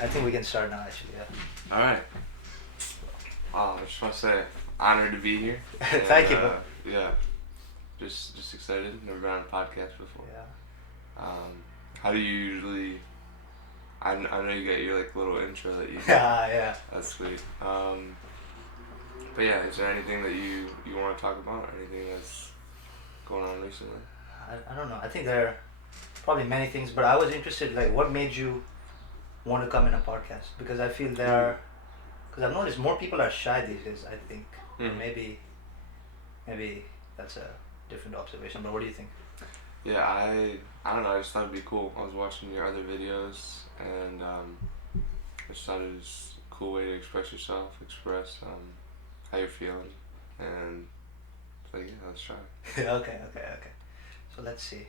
I think we can start now, actually. Yeah. All right. I just want to say, honored to be here. And, Thank you, bro. Yeah, just excited. Never been on a podcast before. Yeah. How do you usually? I know you got your like little intro that you. Yeah. That's sweet. But yeah, is there anything that you want to talk about, or anything that's going on recently? I don't know. I think there are probably many things, but I was interested, like, what made you want to come in a podcast? Because I feel because I've noticed more people are shy these days, I think. Mm. Maybe that's a different observation, but what do you think? Yeah, I don't know. I just thought it'd be cool. I was watching your other videos, and I just thought it was a cool way to express yourself, express how you're feeling, and it's like, yeah, let's try. Okay. So let's see.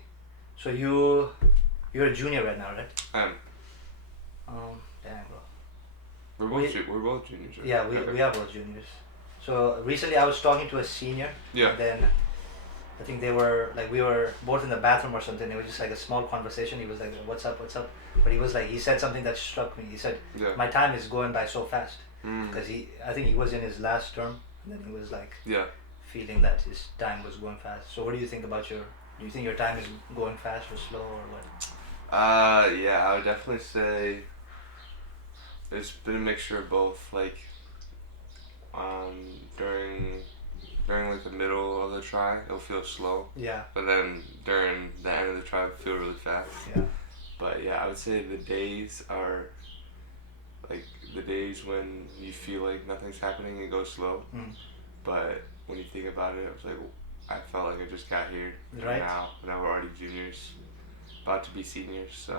So you're a junior right now, right? Damn, bro. We're both juniors. Right? Yeah, we are both juniors. So recently I was talking to a senior. Yeah. And then I think we were both in the bathroom or something. It was just like a small conversation. He was like, what's up? But he said something that struck me. He said, yeah. My time is going by so fast. Mm. Because I think he was in his last term. And then he was like, yeah, feeling that his time was going fast. So what do you think about do you think your time is going fast or slow or what? Yeah, I would definitely say it's been a mixture of both. Like, during like the middle of the try, it'll feel slow. Yeah. But then during the end of the try, it'll feel really fast. Yeah. But yeah, I would say the days are like the days when you feel like nothing's happening, it goes slow. Mm. But when you think about it, I was like, I felt like I just got here. Right. Now we're already juniors, about to be seniors. So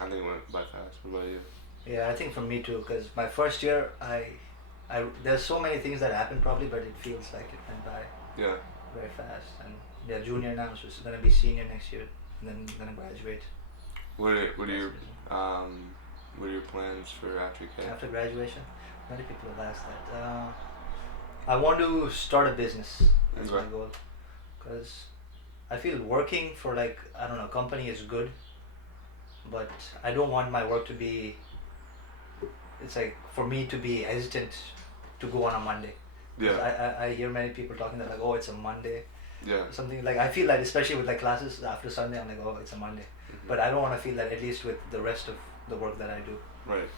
I think it went by fast. What about you? Yeah, I think for me too, because my first year, there's so many things that happened probably, but it feels like it went by very fast. And they're junior now, so it's gonna be senior next year, and then gonna graduate. What are your plans for after K? After graduation, many people have asked that. I want to start a business. That's my goal, because I feel working for a company is good, but I don't want my work to be. It's like for me to be hesitant to go on a Monday. Yeah. I hear many people talking that oh, it's a Monday. Yeah. Something like I feel like, especially with classes after Sunday, I'm like, oh, it's a Monday. Mm-hmm. But I don't want to feel that, at least with the rest of the work that I do. Right.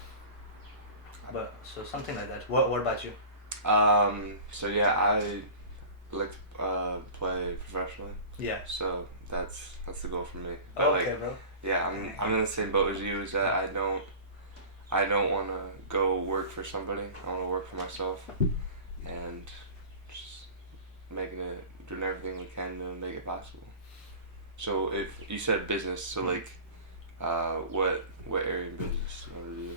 But so something like that. What about you? So yeah, I like to play professionally. Yeah. So that's the goal for me. But okay, bro. Yeah, I'm in the same boat as you. Is that I don't want to go work for somebody. I want to work for myself, and just doing everything we can to make it possible. So if you said business, so like, what area of business you want to do?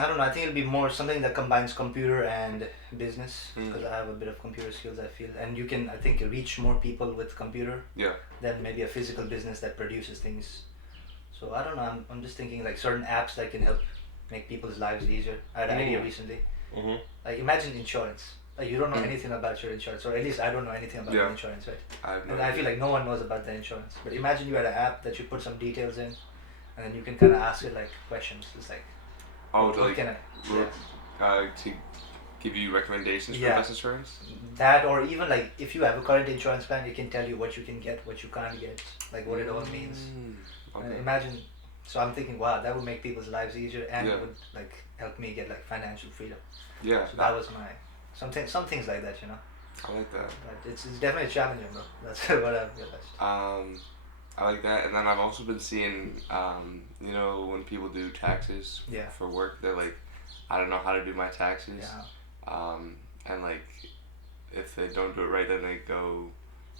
I don't know. I think it'll be more something that combines computer and business, because I have a bit of computer skills, I feel, and you can, I think, reach more people with computer. Yeah. Than maybe a physical business that produces things. So I don't know. I'm just thinking like certain apps that can help make people's lives easier. I had an idea recently. Mm-hmm. Like, imagine insurance. Like, you don't know anything about your insurance, or at least I don't know anything about your insurance, right? I feel like no one knows about the insurance. But imagine you had an app that you put some details in, and then you can kind of ask it like questions. It's like, to give you recommendations for best insurance? That, or even like if you have a current insurance plan, it can tell you what you can get, what you can't get, like what it all means. Okay. Imagine. So I'm thinking, wow, that would make people's lives easier, and it would like help me get like financial freedom. Yeah. So that was my some things like that, you know. I like that. But it's definitely challenging, bro. That's what I've realized. I like that, and then I've also been seeing, when people do taxes for work, they're like, I don't know how to do my taxes. Yeah. And like, if they don't do it right, then they go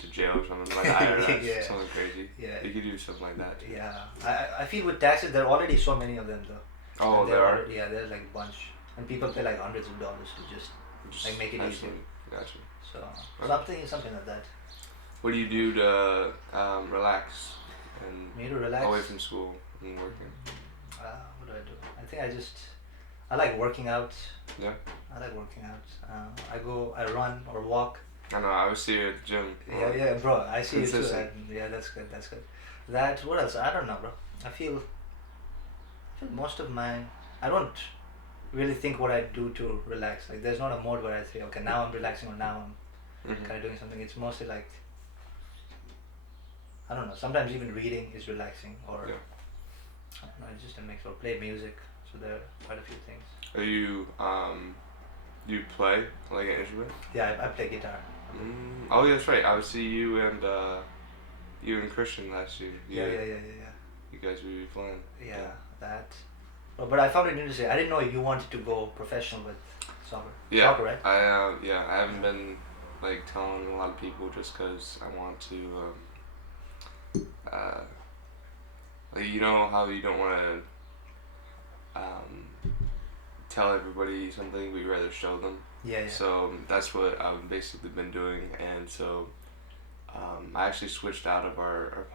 to jail or something like that. Something crazy. Yeah. You could do something like that too. Yeah. I feel with taxes, there are already so many of them though. Oh, there are? Yeah, there's like a bunch. And people pay like hundreds of dollars to just like make it easier. Gotcha. So something like that. What do you do to relax Me to relax? away from school and working? What do? I think I like working out. Yeah? I like working out. I run or walk. I know, I always see you at the gym. Yeah, bro. I see you too. Yeah, that's good. What else? I don't know, bro. I feel most of mine. I don't really think what I do to relax. Like there's not a mode where I say, okay, now I'm relaxing or now I'm kind of doing something. It's mostly like, I don't know. Sometimes even reading is relaxing, or Yeah. I don't know. It's just a mix. Or play music. So there are quite a few things. Are you do you play like an instrument? Yeah, I play guitar. Oh, yeah, that's right. I would see you and Christian last year. Yeah. You guys would be playing. Yeah, that. Oh, but I found it interesting. I didn't know you wanted to go professional with soccer. Yeah. Soccer, right? I haven't been like telling a lot of people just because I want to like, you know how you don't want to tell everybody something, but you rather show them. Yeah. So that's what I've basically been doing, and so I actually switched out of our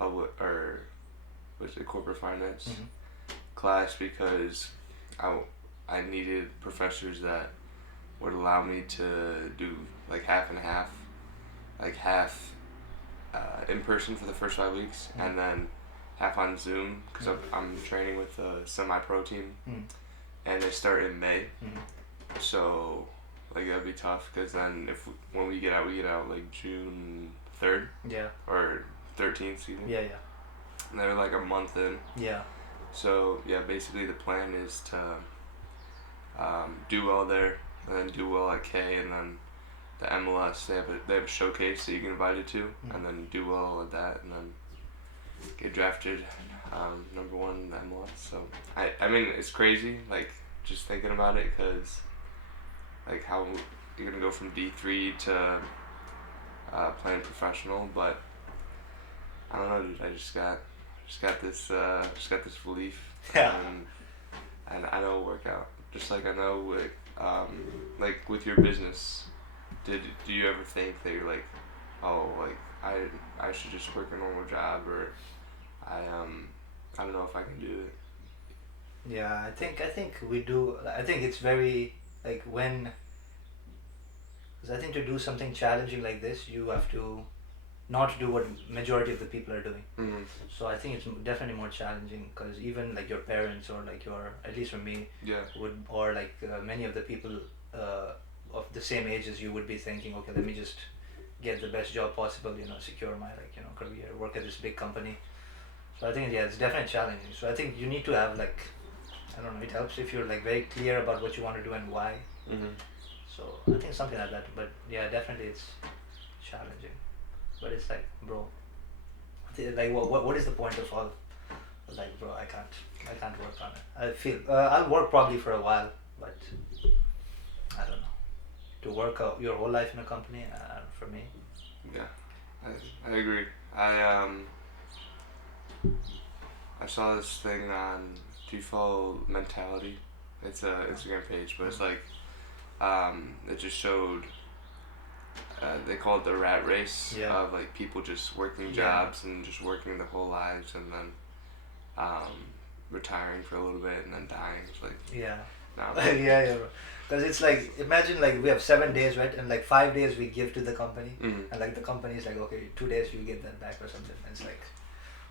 corporate finance class because I needed professors that would allow me to do like half and half, like half in person for the first 5 weeks, and then half on Zoom because I'm training with a semi-pro team, and they start in May, so like that'd be tough because then when we get out like June 3rd, or 13th, excuse me. Yeah. And they're like a month in. Yeah. So yeah, basically the plan is to do well there, and then do well at K, and then the MLS they have a showcase that you get invited to, and then do well at that, and then get drafted number 1 in the MLS. So I mean it's crazy like just thinking about it, because like how you're gonna go from D3 to playing professional, but I don't know, dude. I just got this belief, and I know it'll work out. Just like I know like with your business, do you ever think that you're like, oh, like I should just work a normal job, or I don't know if I can do it. Yeah, I think we do. I think it's very like when. Because I think to do something challenging like this, you have to not do what majority of the people are doing. So I think it's definitely more challenging, because even like your parents, or like at least for me, would, or like many of the people of the same age as you would be thinking, okay, let me just get the best job possible, secure my career, work at this big company. So I think it's definitely challenging. So I think you need to have like, I don't know, it helps if you're like very clear about what you want to do and why. So I think something like that. But yeah, definitely it's challenging. But it's like, bro, like what is the point of all? Like, bro, I can't work on it. I feel I'll work probably for a while, but I don't know. To work out your whole life in a company, for me. Yeah, I agree. I saw this thing on. Do you follow Mentality? It's a Instagram page, but it's like it just showed. They call it the rat race of like people just working jobs and just working their whole lives, and then retiring for a little bit and then dying. It's like yeah, because it's like, imagine like we have 7 days, right, and like 5 days we give to the company, and like the company is like, okay, 2 days you get that back or something, and it's like,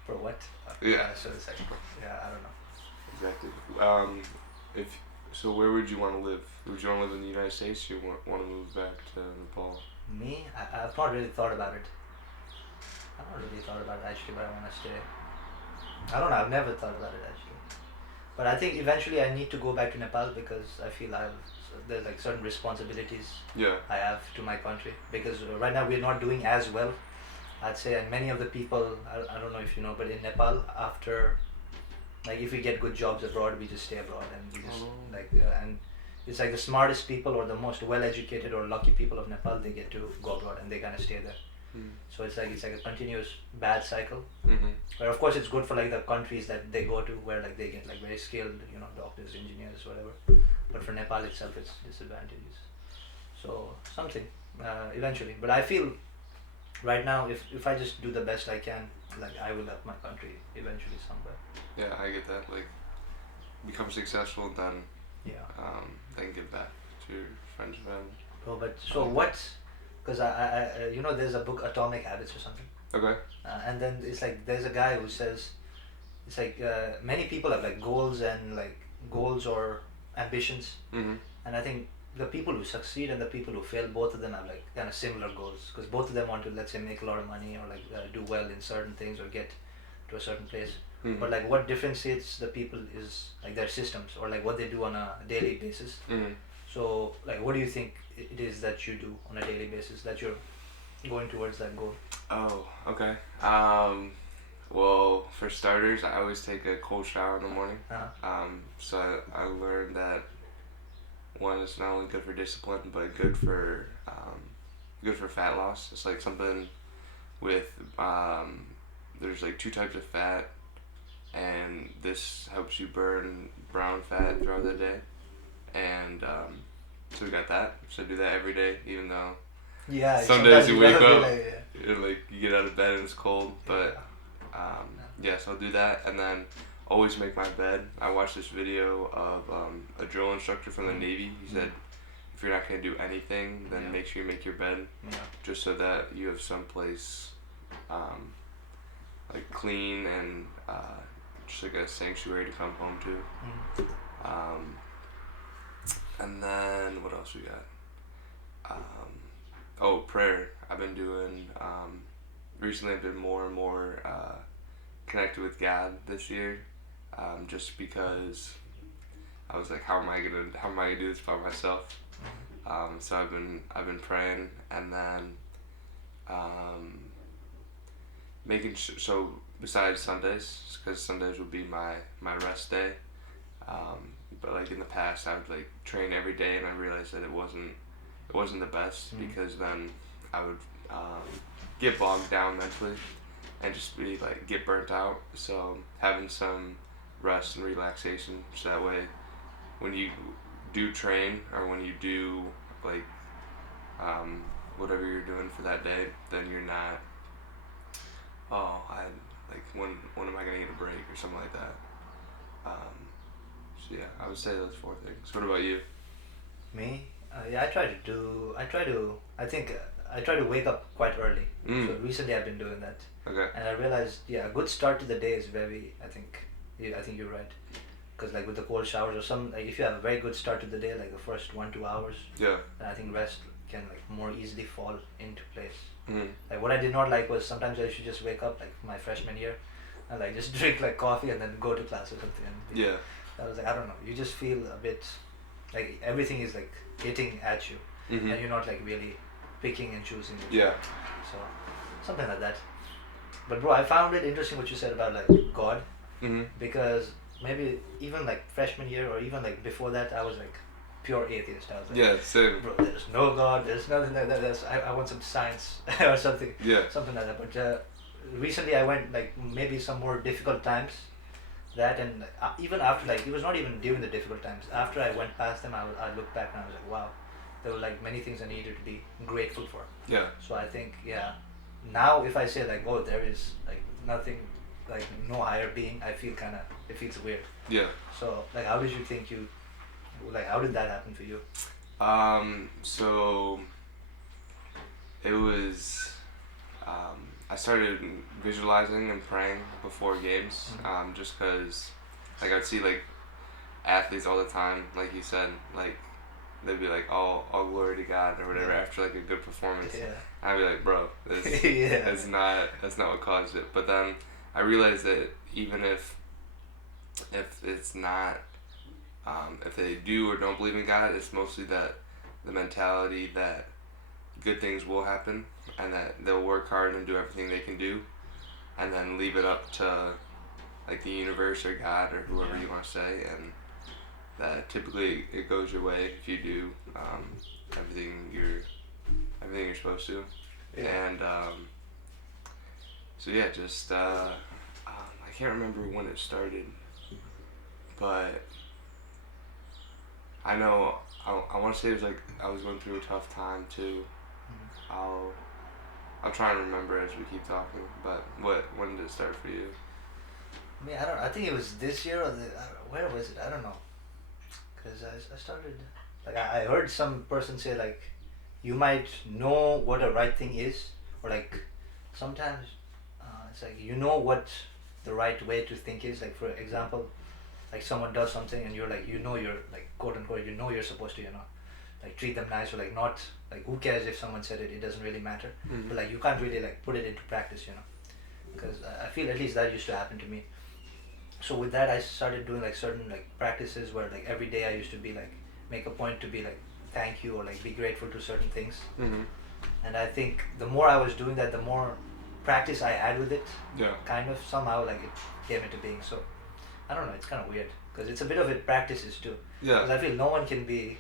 for what? So it's like, I don't know. Exactly. So where would you want to live? Would you want to live in the United States, or you want to move back to Nepal? Me? I've not really thought about it. Actually, but I want to stay. I don't know, I've never thought about it actually. But I think eventually I need to go back to Nepal, because I feel there's like certain responsibilities I have to my country, because right now we're not doing as well, I'd say, and many of the people, I don't know if you know, but in Nepal, after, like if we get good jobs abroad, we just stay abroad, and we just and it's like the smartest people or the most well-educated or lucky people of Nepal, they get to go abroad and they kind of stay there. So it's like a continuous bad cycle. But of course it's good for like the countries that they go to, where like they get like very skilled, doctors, engineers, whatever. But for Nepal itself, it's disadvantages. So something eventually. But I feel right now, if I just do the best I can, like I will help my country eventually somewhere. Yeah, I get that. Like become successful, then then give back to your friends and family. Oh, but so what? Because I there's a book, Atomic Habits or something. Okay. And then it's like there's a guy who says, it's like many people have like goals or ambitions, and I think the people who succeed and the people who fail, both of them have like kind of similar goals, because both of them want to, let's say, make a lot of money or like do well in certain things or get to a certain place. But like what differentiates the people is like their systems or like what they do on a daily basis. So like what do you think it is that you do on a daily basis that you're going towards that goal? Oh, okay. Well, for starters, I always take a cold shower in the morning. So I learned that one is not only good for discipline, but good for fat loss. It's like something with there's like two types of fat, and this helps you burn brown fat throughout the day, and so we got that. So I do that every day, even though some days you wake up and like you get out of bed and it's cold, but so I'll do that, and then always make my bed. I watched this video of a drill instructor from the Navy. He said, if you're not going to do anything, then make sure you make your bed, just so that you have someplace like clean and just like a sanctuary to come home to. And then what else we got? Prayer. I've been doing recently. I've been more and more connected with God this year, just because I was like, how am I gonna do this by myself? So I've been praying, and then so besides Sundays, because Sundays would be my rest day, but like in the past I would like train every day, and I realized that it wasn't the best, because then I would get bogged down mentally and just be like get burnt out. So having some rest and relaxation, so that way when you do train or when you do like whatever you're doing for that day, then you're not when am I gonna get a break or something like that. So yeah, I would say those four things. What about you? Me? I try to wake up quite early. So recently I've been doing that. Okay. And I realized, a good start to the day is very, I think you're right. Because like with the cold showers or if you have a very good start to the day, like the first 1-2 hours, then I think rest can like more easily fall into place. Like what I did not like was sometimes I used to just wake up like my freshman year and like just drink like coffee and then go to class or something. And I was like, I don't know, you just feel a bit like everything is like hitting at you, and you're not like really picking and choosing. So something like that. But bro, I found it interesting what you said about like God, because maybe even like freshman year or even like before that, I was like pure atheist. I was like, same. Bro, there's no God, there's nothing like that. I want some science or something. Something like that. But recently I went like maybe some more difficult times. That and even after like it was not even during the difficult times. After I went past them, I looked back and I was like, wow, there were like many things I needed to be grateful for. So I think now if I say like, oh, there is like nothing, like no higher being, I feel it feels weird. So like how did you think how did that happen for you? So it was I started visualizing and praying before games, just because like I'd see like athletes all the time, like you said, like they'd be like, all glory to God or whatever after like a good performance. I'd be like, bro, that's not what caused it. But then I realized that even if it's not if they do or don't believe in God, it's mostly that the mentality that good things will happen and that they'll work hard and do everything they can do, and then leave it up to like the universe or God or whoever you want to say, and that typically it goes your way if you do everything you're supposed to. And so just I can't remember when it started, but I know I want to say it was like I was going through a tough time too. I'll try and remember as we keep talking. But when did it start for you? I mean, I think it was this year or where was it? I don't know. Because I started like I heard some person say like you might know what a right thing is, or like sometimes it's like you know what the right way to think is. Like for example, like someone does something and you're like, you're like, quote unquote, you're supposed to, like treat them nice, or like not, like who cares if someone said it, it doesn't really matter. But like you can't really like put it into practice, because I feel at least that used to happen to me. So with that I started doing like certain like practices where like every day I used to be like, make a point to be like thank you or like be grateful to certain things. And I think the more I was doing that, the more practice I had with it. Yeah. Kind of somehow like it came into being. So I don't know, it's kind of weird because it's a bit of it practices too. Yeah. Because I feel no one can be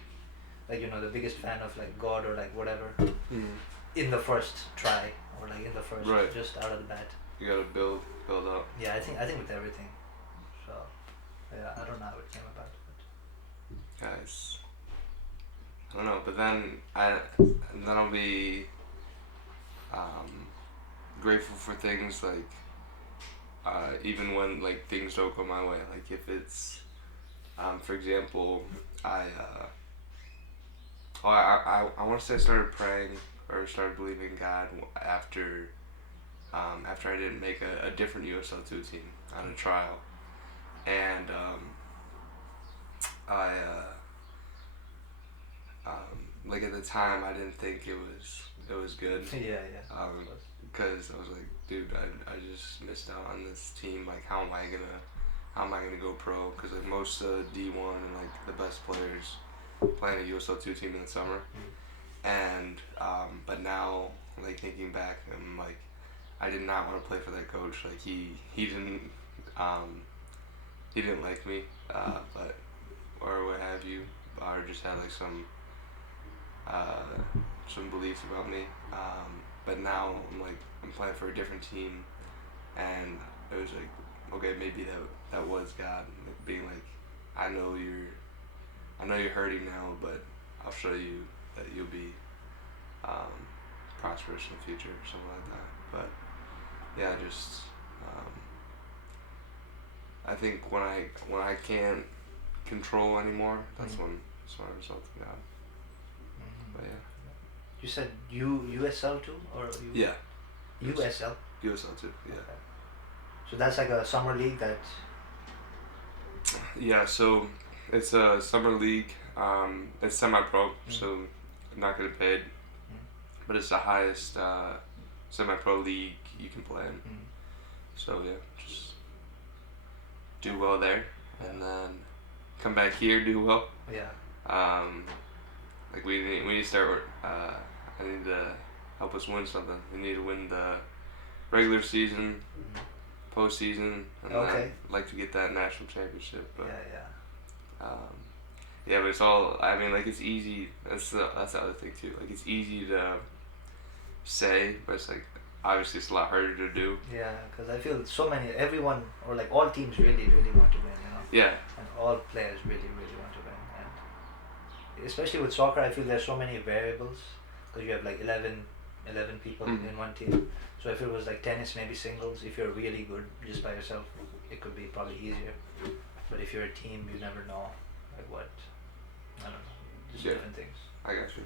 like, the biggest fan of like God or like whatever in the first try, or like in the first, Right. just out of the bat. You gotta build up. Yeah, I think with everything. So yeah, I don't know how it came about. Guys, I don't know, but then I'll be grateful for things like even when like things don't go my way. Like if it's for example, I want to say I started praying or started believing in God after I didn't make a different USL2 team on a trial, and I like at the time I didn't think it was good. Yeah. Because I was like, dude, I just missed out on this team. Like, how am I gonna go pro? Because like most D1 and like the best players playing a USL2 team in the summer, and but now like thinking back, I'm like, I did not want to play for that coach. Like he didn't like me, but or what have you, or just had like some beliefs about me. But now I'm playing for a different team, and it was like, okay, maybe that was God being like, I know you're hurting now, but I'll show you that you'll be prosperous in the future, or something like that. But yeah, just I think when I can't control anymore, that's when I result to God. But yeah. You said USL too, or Yeah. USL? USL too, yeah. Okay. So that's like a summer league that... Yeah, so it's a summer league. It's semi-pro, so I'm not getting paid. But it's the highest semi-pro league you can play in. So yeah, just do well there, and then come back here, do well. Yeah. Like we need to start. I need to help us win something. We need to win the regular season, postseason, and then like to get that national championship. But, yeah, but it's all. I mean, like it's easy. That's the other thing too. Like it's easy to say, but it's like obviously it's a lot harder to do. Yeah, because I feel everyone or like all teams really want to win. Yeah. And all players really want to win, and especially with soccer, I feel there's so many variables because you have like 11 people in one team. So if it was like tennis, maybe singles, if you're really good just by yourself, it could be probably easier. But if you're a team, you never know like what, I don't know, just different things. I got you.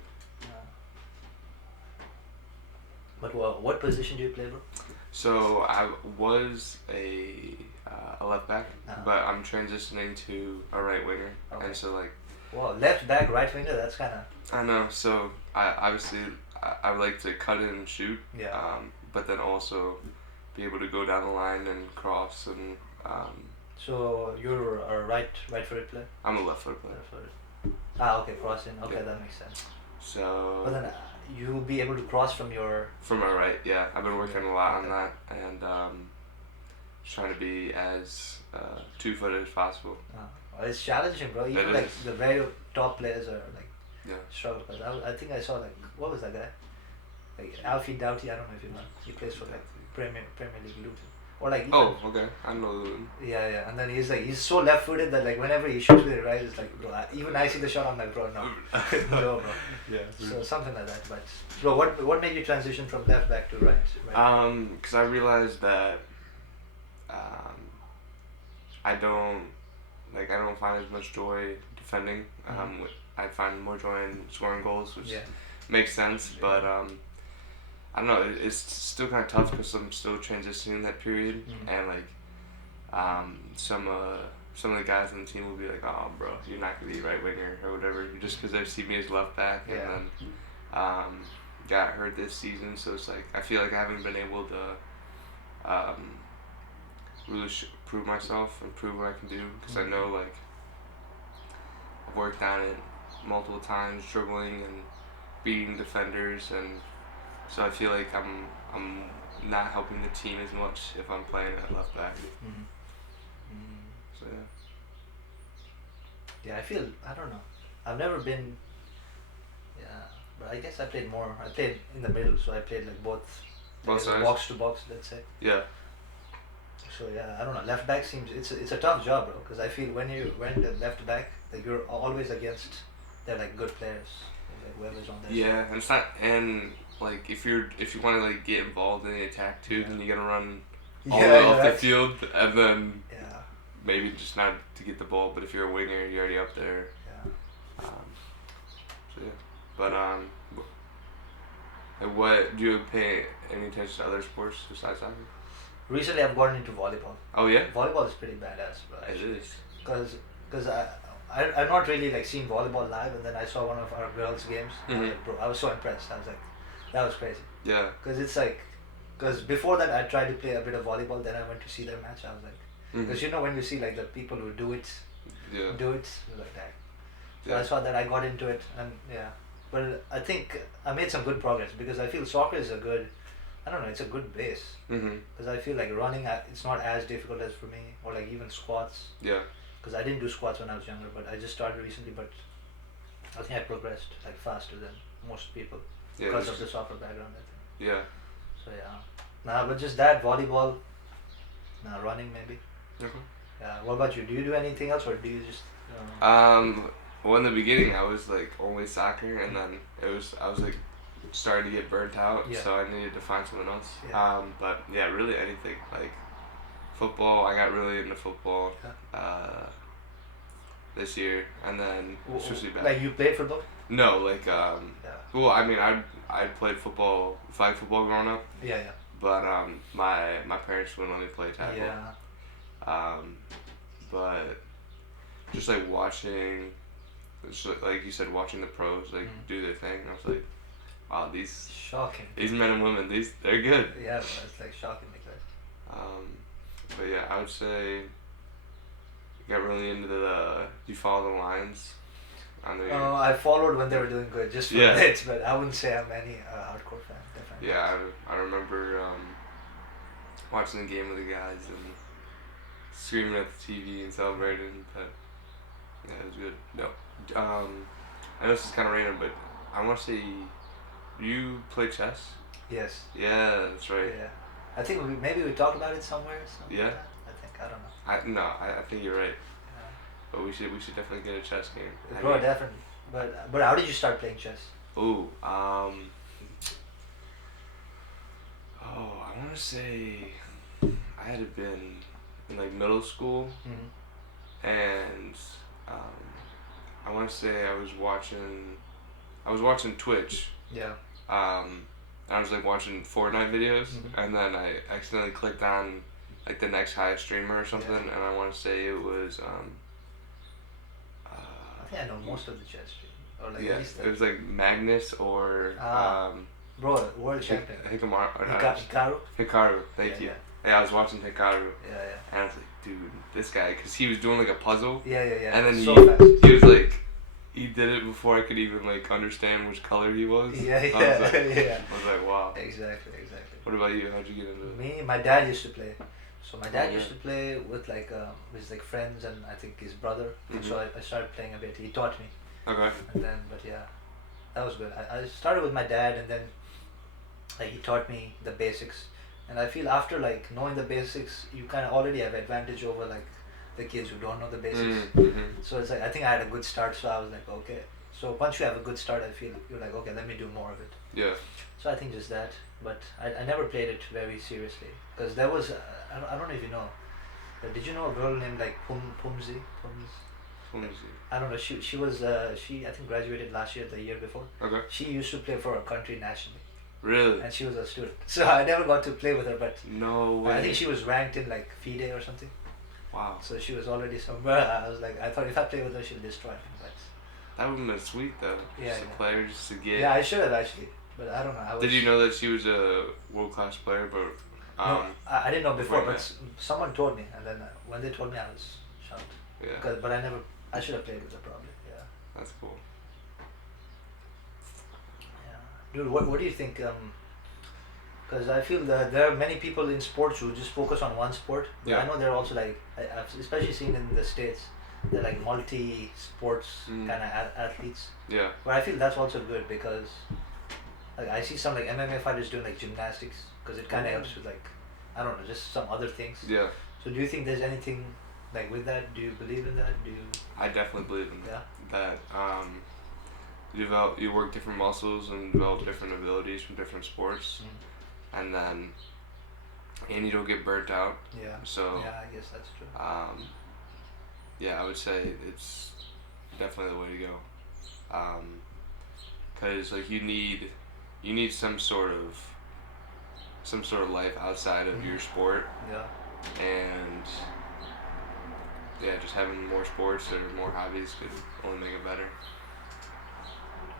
But what position do you play, bro? So I was a left back, but I'm transitioning to a right winger, and so like. Well, left back, right winger, that's kind of. I know. So I would like to cut in and shoot. Yeah. But then also be able to go down the line and cross and. So you're a right-footed player? I'm a left-footed player. Left-footed. Okay, crossing. Okay, that makes sense. So. But then you'll be able to cross from your. From my right, yeah. I've been working a lot on that, and just trying to be as two-footed as possible. Well, it's challenging, bro. Even like the very top players are like struggle. Cause I think I saw like, what was that guy? Like Alfie Doughty. I don't know if you know. He plays for like Premier League Luton. Or like. Oh, okay. I know Luton. Yeah. And then he's so left-footed that like whenever he shoots with it right, it's like, bro. Even I see the shot, I'm like, bro, no, no, bro. Yeah. So something like that. But bro, what made you transition from left back to right? Because I realized that I don't find as much joy defending. I find more joy in scoring goals, which makes sense. But I don't know. It's still kind of tough because I'm still transitioning that period, and like some some of the guys on the team will be like, "Oh, bro, you're not gonna be right winger or whatever," just because they see me as left back, and then got hurt this season. So it's like I feel like I haven't been able to really prove myself and prove what I can do, because I know like I've worked on it multiple times, dribbling and beating defenders, and so I feel like I'm not helping the team as much if I'm playing at left back. So yeah. Yeah, I don't know. I've never been. Yeah, but I guess I played more. I played in the middle, so I played like both sides. Box to box, let's say. Yeah. So yeah, I don't know. Left back seems it's a tough job, bro. Because I feel when the left back, like you're always against. They're like good players. Like whoever's on there. Yeah, and it's not, and like if you want to like get involved in the attack too, then you gotta run all the way off the field, and then maybe just not to get the ball. But if you're a winger, you're already up there. Yeah. So yeah, but what do you pay any attention to other sports besides soccer? Recently, I've gotten into volleyball. Oh yeah. Volleyball is pretty badass, bro. It is. Because I've not really like seen volleyball live, and then I saw one of our girls' games. And I was like, bro, I was so impressed. I was like, that was crazy. Yeah. Because it's like, because before that I tried to play a bit of volleyball. Then I went to see their match. I was like, because you know when you see like the people who do it, you're like that. So I saw that, I got into it, and but I think I made some good progress, because I feel soccer is a good, I don't know, it's a good base. Because I feel like running, it's not as difficult as for me, or like even squats. Yeah. Because I didn't do squats when I was younger, but I just started recently. But I think I progressed like faster than most people because of the soccer background, I think. Yeah. So yeah, but just that volleyball, running maybe. Okay. Yeah. What about you? Do you do anything else, or do you just? Well, in the beginning, I was like only soccer, and then I was like starting to get burnt out, so I needed to find something else. Yeah. But yeah, really anything like football. I got really into football this year, and then especially back. Like you played football? No, like well, I mean, I played football, flag football growing up. Yeah. But my parents wouldn't let me play tackle. Yeah. But just like watching, like you said, watching the pros like do their thing, I was like, wow, these men and women, they're good. Yeah, bro, it's like shocking like that. But yeah, I would say got really into do you follow the Lions? I followed when they were doing good, just for it, but I wouldn't say I'm any hardcore fan. Definitely. Yeah, I remember watching the game with the guys and screaming at the TV and celebrating, but yeah, it was good. No, I know this is kind of random, but I want to say, you play chess? Yes. Yeah, that's right. Yeah, I think maybe we talked about it somewhere. Yeah. Like I don't know. I think you're right. But we should definitely get a chess game. Bro, definitely. But how did you start playing chess? Ooh, I want to say I had to been in like middle school, and I want to say I was watching Twitch. Yeah. And I was like watching Fortnite videos, and then I accidentally clicked on like the next highest streamer or something, and I want to say it was I think I know most of the chess stream, or like at least it was like Magnus or bro, world champion. Hikaru. Thank you. Yeah, I was watching Hikaru. Yeah. And I was like, dude, this guy, because he was doing like a puzzle. Yeah. And then fast. He was like, he did it before I could even like understand which color he was. Yeah. I was like, wow. Exactly. What about you? How'd you get into it? Me, my dad used to play. So my dad used to play with like his like friends and I think his brother. And so I started playing a bit. He taught me. Okay. And then, but yeah, that was good. I started with my dad, and then like he taught me the basics. And I feel after like knowing the basics, you kind of already have advantage over like the kids who don't know the basics. So it's like I think I had a good start. So I was like, okay. So once you have a good start, I feel you're like, okay, let me do more of it. Yeah. So I think just that. But I never played it very seriously, because there was I don't know if you know, but did you know a girl named like Pumzi? I don't know. She was I think graduated last year, the year before. Okay. She used to play for our country nationally. Really? And she was a student, so I never got to play with her. But no way. I think she was ranked in like FIDE or something. Wow. So she was already somewhere. I was like, I thought if I play with her, she'll destroy me. But That would have been sweet though. yeah, Just a player, just to get. yeah, I should have actually, but I don't know. Did you know that she was a world-class player? But No, I didn't know before, but that. someone told me, and then when they told me, I was shocked. Yeah. But I should have played with her probably. Yeah. That's cool. Yeah. Dude, what do you think? Because I feel that there are many people in sports who just focus on one sport. But Yeah. I know they're also like, I've especially seen in the States, they're like multi-sports kind of athletes. Yeah. But I feel that's also good because like I see some like MMA fighters doing like gymnastics because it kind of helps with like, I don't know, just some other things. Yeah. So do you think there's anything like with that? Do you believe in that? Do you? I definitely believe in Yeah. that. You work different muscles and develop different abilities from different sports, and you don't get burnt out. Yeah. So yeah, I guess that's true. Yeah, I would say it's definitely the way to go. Cause like you need some sort of life outside of your sport, Yeah. and yeah, just having more sports or more hobbies could only make it better.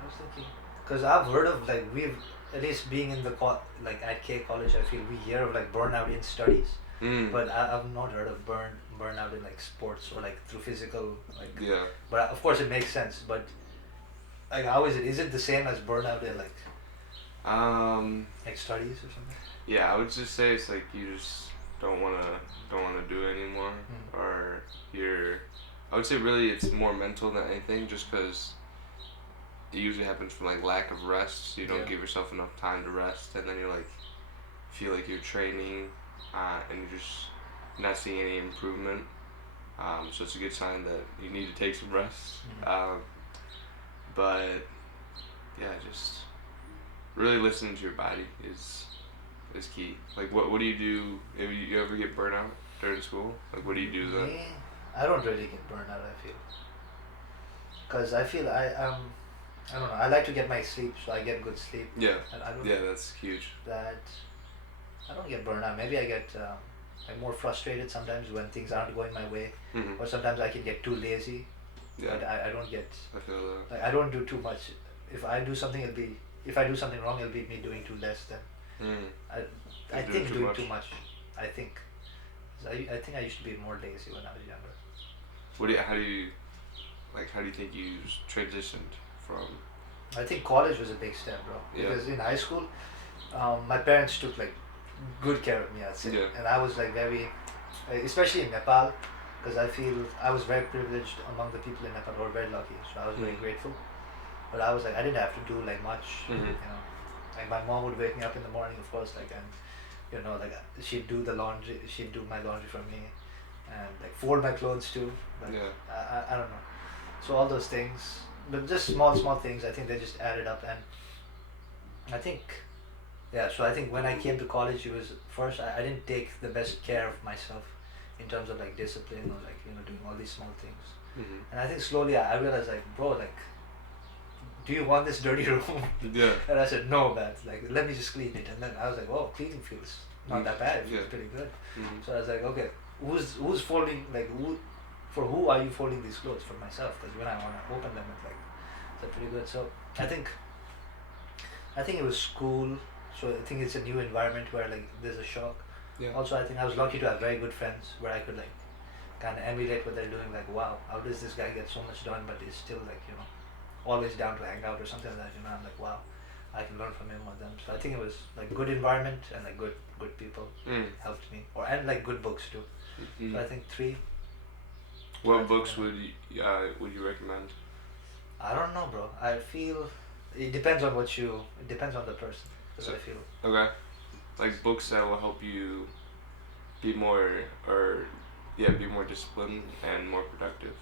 I was thinking, because I've heard of like at least being in the like at K college, I feel we hear of like burnout in studies, but I've not heard of burnout in like sports or like through physical like. Yeah. But of course it makes sense. But like how is it? Is it the same as burnout in like studies or something? Yeah, I would just say it's like you just don't wanna do it anymore, or I would say really it's more mental than anything, just because it usually happens from like lack of rest. So you don't give yourself enough time to rest, and then you like feel like you're training, and you're just not seeing any improvement. So it's a good sign that you need to take some rest. But yeah, just really listening to your body is key. Like what do you do if you ever get burnout during school? Like what do you do then? Me, I don't really get burnout. I feel, because I feel I don't know. I like to get my sleep, so I get good sleep. Yeah. And I don't That's huge. That I don't get burnout. Maybe I get I'm more frustrated sometimes when things aren't going my way, or sometimes I can get too lazy. Yeah. But I don't get. I feel that. Like I don't do too much. If I do something wrong, it'll be me doing too less. Then I think doing too much. I think. I think I used to be more lazy when I was younger. How do you think you transitioned from? I think college was a big step, bro. Because in high school, my parents took like good care of me, I'd say. Yeah. And I was like very, especially in Nepal, because I feel I was very privileged among the people in Nepal, or very lucky. So I was very grateful. But I was like, I didn't have to do like much, you know. Like my mom would wake me up in the morning, of course, like, and you know, like she'd do the laundry, she'd do my laundry for me, and like fold my clothes too. But I don't know. So all those things, but just small things. I think they just added up, and I think, so I think when I came to college, it was first I didn't take the best care of myself in terms of like discipline or like, you know, doing all these small things. And I think slowly I realized like, bro, like, do you want this dirty room? Yeah. And I said, no, man, like, let me just clean it. And then I was like, oh, cleaning feels not that bad. It feels pretty good. So I was like, okay, who's folding, like, for who are you folding these clothes? For myself, because when I want to open them, it's like, it's pretty good. So I think it was school. So I think it's a new environment where like there's a shock. Yeah. Also, I think I was lucky to have very good friends where I could like kind of emulate what they're doing. Like, wow, how does this guy get so much done, but is still like, you know, always down to hang out or something like that. You know, I'm like, wow, I can learn from him or them. So I think it was like good environment and like good people helped me, and like good books too. So I think 3. What books would you recommend? I don't know, bro. I feel it depends on it depends on the person. That's what I feel. Okay. Like books that will help you be more disciplined and more productive.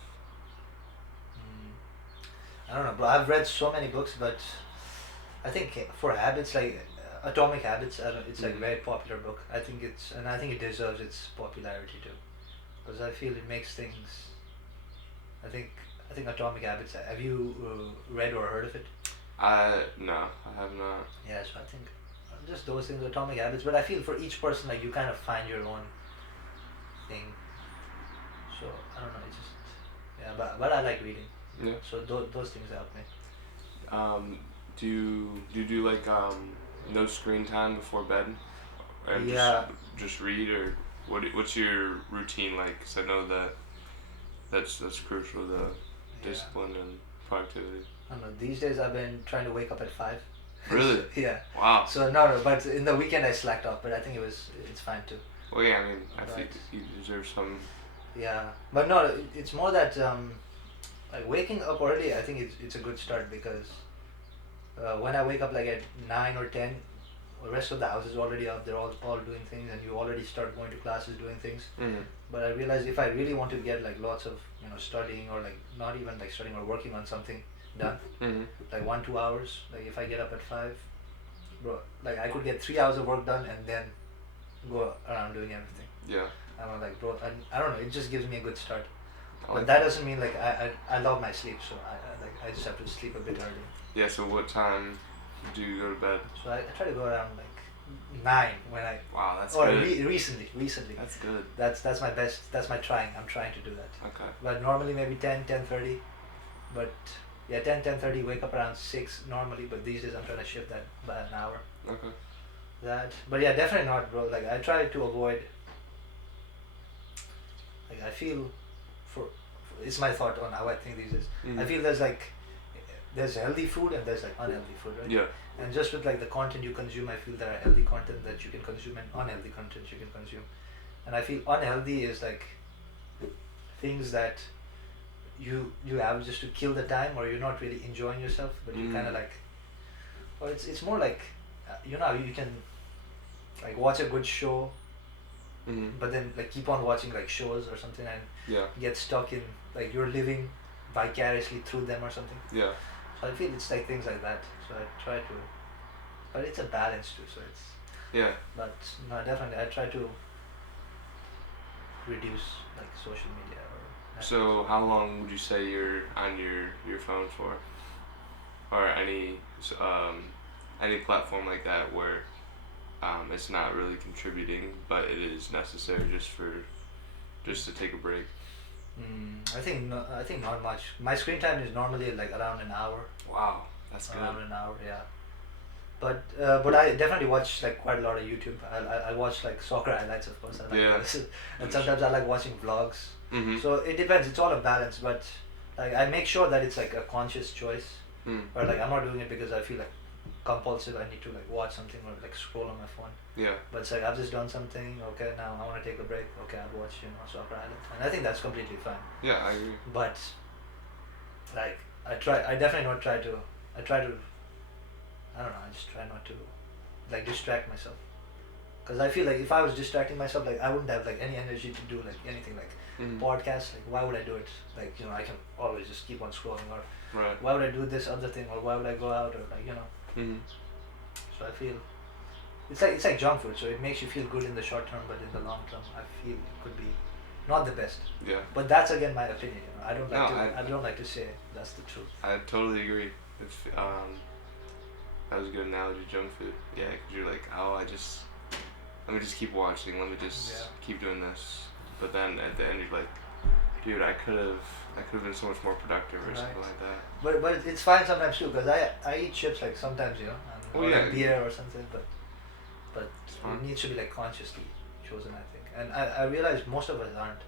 I don't know, bro. I've read so many books, but I think for habits, like Atomic Habits, it's like a very popular book. I think it deserves its popularity too, because I feel it makes things. I think Atomic Habits. Have you read or heard of it? No, I have not. Yeah, so I think just those things, Atomic Habits. But I feel for each person, like you kind of find your own thing. So I don't know. It's just yeah, but I like reading. Yeah. So those things help me. Do you do like no screen time before bed, and Yeah, just read, or what's your routine like? 'Cause I know that that's crucial, the yeah. discipline and productivity. I don't know. These days I've been trying to wake up at 5. Really? Yeah. Wow. So no, but in the weekend I slacked off, but I think it's fine too. Well, yeah. I mean, I think But you deserve some. yeah, but no, it's more that like waking up early. I think it's a good start because when I wake up like at 9 or 10, the rest of the house is already up. They're all doing things, and you already start going to classes, doing things. Mm-hmm. But I realized if I really want to get like lots of studying or like not even like studying or working on something done, Mm-hmm. like 1-2 hours. Like if I get up at 5, bro, like I could get 3 hours of work done and then go around doing everything. Yeah. I'm like, bro, I don't know. It just gives me a good start. I But like that doesn't mean like I love my sleep. So I just have to sleep a bit early. Yeah. So what time do you go to bed? So I try to go around like 9 when I. Wow, that's Or good. recently. That's good. That's my best. That's my trying. I'm trying to do that. Okay. But normally maybe 10:30. But yeah, 10:30. Wake up around 6 normally. But these days I'm trying to shift that by an hour. Okay. That. But yeah, definitely not, bro. Like I try to avoid. Like I feel, it's my thought on how I think these days. Mm-hmm. I feel there's healthy food and there's like unhealthy food, right? Yeah. And just with like the content you consume, I feel there are healthy content that you can consume and unhealthy content you can consume. And I feel unhealthy is like things that you have just to kill the time, or you're not really enjoying yourself, but you kind of like, or it's more like you can like watch a good show, Mm-hmm. but then like keep on watching like shows or something and Yeah. get stuck in like you're living vicariously through them or something. Yeah. So I feel it's like things like that. So I try to, but it's a balance too. So it's, Yeah. but no, definitely I try to reduce like social media or. So how long would you say you're on your phone for, or any platform like that where it's not really contributing, but it is necessary just to take a break? I think I think not much. My screen time is normally like around an hour. Wow, that's good. Around an hour, yeah. But I definitely watch like quite a lot of YouTube. I watch like soccer highlights, of course. I like Yeah. those. And sometimes I like watching vlogs. Mm-hmm. So it depends. It's all a balance, but like I make sure that it's like a conscious choice, or like I'm not doing it because I feel like compulsive. I need to like watch something or like scroll on my phone. Yeah. But it's like I've just done something. Okay, now I want to take a break. Okay, I'll watch soccer highlights, and I think that's completely fine. Yeah, I agree. But like I definitely not try to. I try to. I don't know. I just try not to like distract myself. Because I feel like if I was distracting myself, like I wouldn't have like any energy to do like anything like podcasts. Like why would I do it? Like I can always just keep on scrolling, or Right. why would I do this other thing, or why would I go out, or like Mm-hmm. So I feel it's like junk food. So it makes you feel good in the short term, but in the long term, I feel it could be not the best. Yeah. But that's again my opinion. I don't like No, I don't like to say that's the truth. I totally agree. It's that was a good analogy, junk food. Yeah, 'cause you're like, oh, let me just keep watching. Let me just keep doing this. But then at the end, you're like, dude, I could have been so much more productive or something like that. But it's fine sometimes too, because I eat chips like sometimes, or like beer or something, but it needs to be like consciously chosen, I think. And I realize most of us aren't.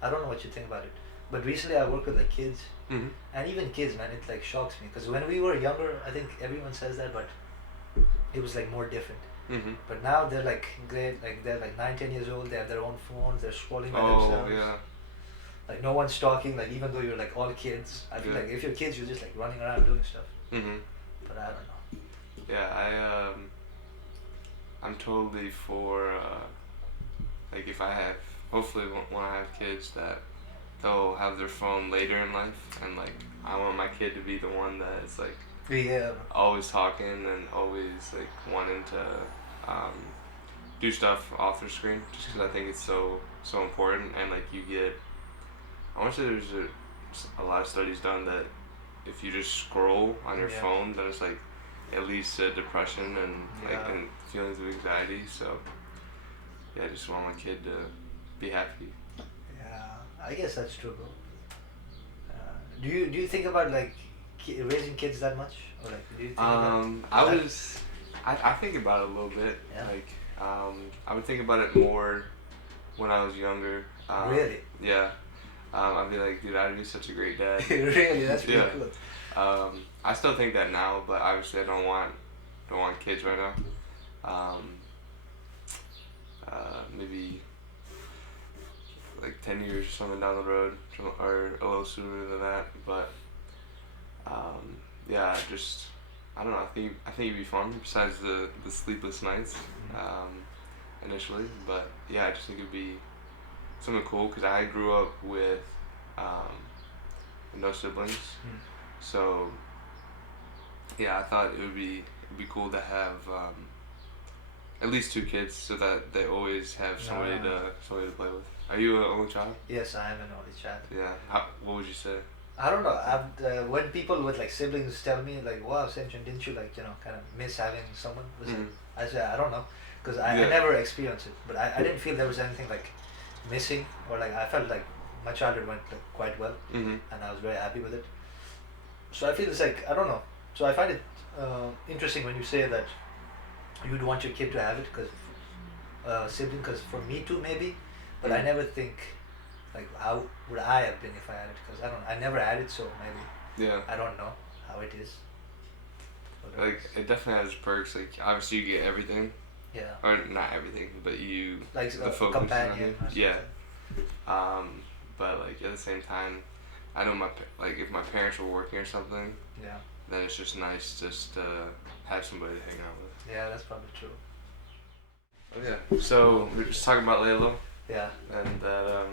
I don't know what you think about it, but recently I work with like kids, and even kids, man, it like shocks me, because when we were younger, I think everyone says that, but it was like more different. But now they're like great, like they're like 9, 10 years old, they have their own phones, they're scrolling by themselves. Yeah. Like no one's talking, like even though you're like all kids. I feel like if you're kids, you're just like running around doing stuff. But I don't know. Yeah, I'm totally for like if I have, hopefully when I have kids, that they'll have their phone later in life, and like I want my kid to be the one that is like always talking and always like wanting to do stuff off their screen, just because I think it's so important. And like I want to say there's a lot of studies done that if you just scroll on your phone, then it's like it leads to depression and like and feelings of anxiety. So yeah, I just want my kid to be happy. Yeah, I guess that's true, bro. Do you think about like raising kids that much, or like do you think about? I That, was, I think about it a little bit. yeah. Like, I would think about it more when I was younger. Really? Yeah. I'd be like, dude, I'd be such a great dad. Really, that's pretty Yeah. cool. I still think that now, but obviously I don't want kids right now. Um, Maybe like 10 years or something down the road, or a little sooner than that. But yeah, just I don't know. I think it'd be fun. Besides the sleepless nights, initially, but yeah, I just think it'd be something cool because I grew up with um, no siblings, Mm. so yeah, I thought it'd be cool to have at least two kids so that they always have somebody to play with. Are you an only child? Yes, I am an only child. Yeah. What would you say? I don't know. When people with like siblings tell me like, "Wow, Senchy, didn't you like kind of miss having someone?" Mm. I say I don't know, because I Yeah. never experienced it. But I didn't feel there was anything like missing, or like I felt like my childhood went like quite well, Mhm. and I was very happy with it. So I feel it's like I don't know. So I find it interesting when you say that you'd want your kid to have it, because sibling. Because for me too maybe, but I Mm. never think like how would I have been if I had it, because I never had it, so maybe Yeah. I don't know how it is. But, Like it definitely has perks. Like obviously you get everything, yeah, or not everything, but you like the a focus is on companion. you. Or something. Yeah. But like at the same time, I know like if my parents were working or something, Yeah. then it's just nice just to have somebody to hang out with. Yeah, that's probably true. Oh yeah. So we were just talking about Layla, Yeah. and that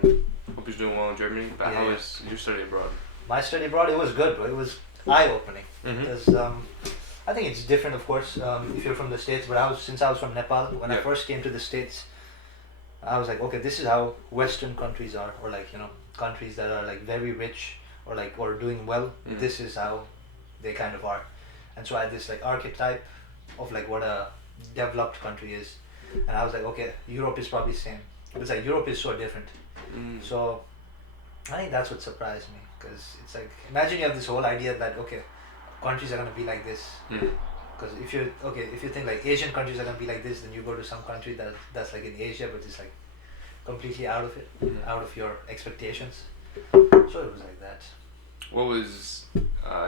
hope he's doing well in Germany. But how Yeah. was your study abroad? My study abroad, it was good, bro. It was eye opening, Mhm. because I think it's different, of course, if you're from the States. But since I was from Nepal, when I Yeah. first came to the States, I was like, okay, this is how Western countries are, or like countries that are like very rich, or doing well. Mhm. This is how they kind of are, and so I had this like archetype of like what a developed country is, and I was like, okay, Europe is probably same. It's like Europe is so different. Mm. So I think that's what surprised me, because it's like, imagine you have this whole idea that okay, countries are gonna be like this. Mm. Because if you think like Asian countries are gonna be like this, then you go to some country that's like in Asia, but it's like completely out of it, Mhm. out of your expectations. So it was like that. What was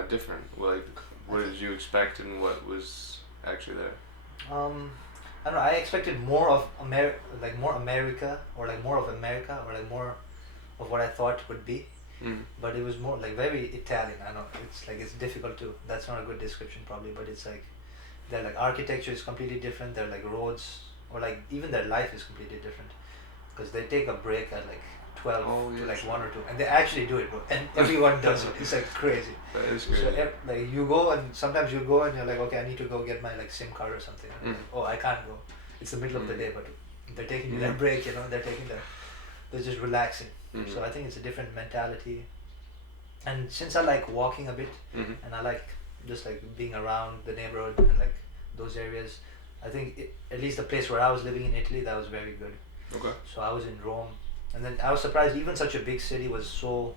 different? Like, what did you expect, and what was actually there? I don't know. I expected more of more America, or like more of America, or like more of what I thought would be. Mm. But it was more like very Italian. I know it's like it's difficult to. That's not a good description probably, but it's like their like architecture is completely different. Their like roads, or like even their life is completely different, because they take a break at like 12 Oh, to yeah, like sure. 1 or 2, and they actually do it, bro. And everyone does it. It's like crazy. That is So crazy. like you go, and sometimes you go and you're like, okay, I need to go get my like SIM card or something. And Mm. oh, I can't go. It's the middle of the Mm. day, but they're taking their break. They're just relaxing. Mm. So I think it's a different mentality. And since I like walking a bit, Mhm. and I like just like being around the neighborhood and like those areas, I think at least the place where I was living in Italy, that was very good. Okay. So I was in Rome, and then I was surprised even such a big city was so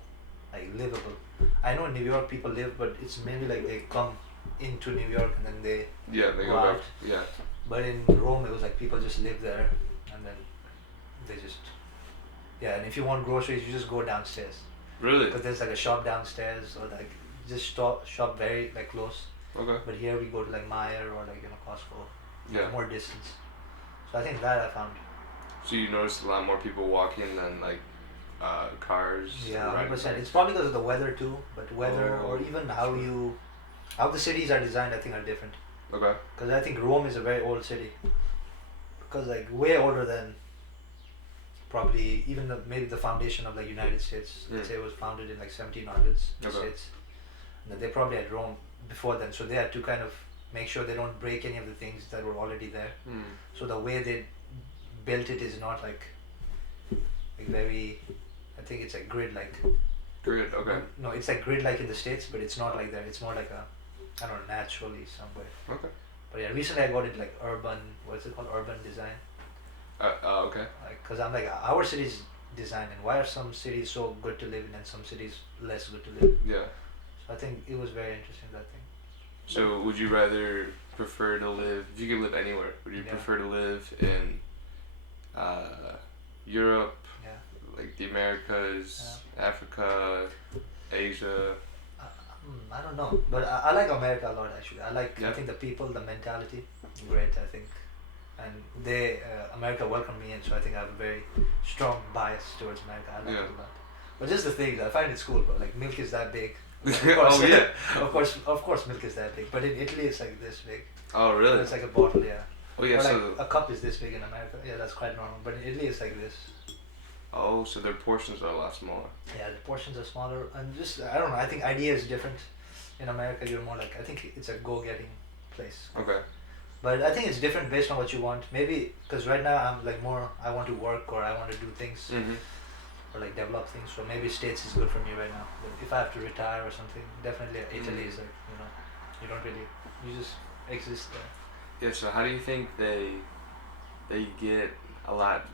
like livable. I know in New York people live, but it's mainly like they come into New York and then they. Yeah, they go Wow. back. Yeah. But in Rome, it was like people just live there, and then they just. Yeah, and if you want groceries, you just go downstairs. Really? Because there's like a shop downstairs, or like just shop very like close. Okay. But here we go to like Meijer or like Costco. Yeah. More distance. So I think that I found. So you noticed a lot more people walking than like cars. Yeah, riding 100%. bikes? It's probably because of the weather too, but weather Oh, or even how sure. how the cities are designed, I think are different. Okay. Because I think Rome is a very old city. Because like way older than probably even maybe the foundation of the United States. Let's say it was founded in like 1700s, the Okay. States. And they probably had Rome before then, so they had to kind of make sure they don't break any of the things that were already there. Mm. So the way they built it is not like very. I think it's like grid like. Grid. Okay. No, it's like grid like in the States, but it's not like that. It's more like a, I don't know, naturally somewhere. Okay. But yeah, recently I got it like urban. What's it called? Urban design. Okay. Like, cause I'm like our cities design and why are some cities so good to live in and some cities less good to live. Yeah. So I think it was very interesting, that thing. So would you rather prefer to live, if you could live anywhere, would you prefer to live in Europe, Yeah. like the Americas, Africa, Asia? I don't know, but I like America a lot actually. I think the people, the mentality, great. I think, and they America welcomed me in, so I think I have a very strong bias towards America. I like it a lot. But just the thing, I find it cool, bro. Like milk is that big. Of course, Oh yeah. of course, milk is that big. But in Italy, it's like this big. Oh really? It's like a bottle, yeah. Oh yeah. Or like So a cup is this big in America. Yeah, that's quite normal. But in Italy, it's like this. oh, so their portions are a lot smaller. Yeah, the portions are smaller, and just I don't know. I think idea is different. In America, you're more like I think it's a go-getting place. Okay. But I think it's different based on what you want. Maybe because right now I'm like more I want to work or I want to do things or like develop things. So maybe States is good for me right now. But if I have to retire or something, definitely Italy is like you don't really you just exist there. Yeah. So how do you think they get a lot?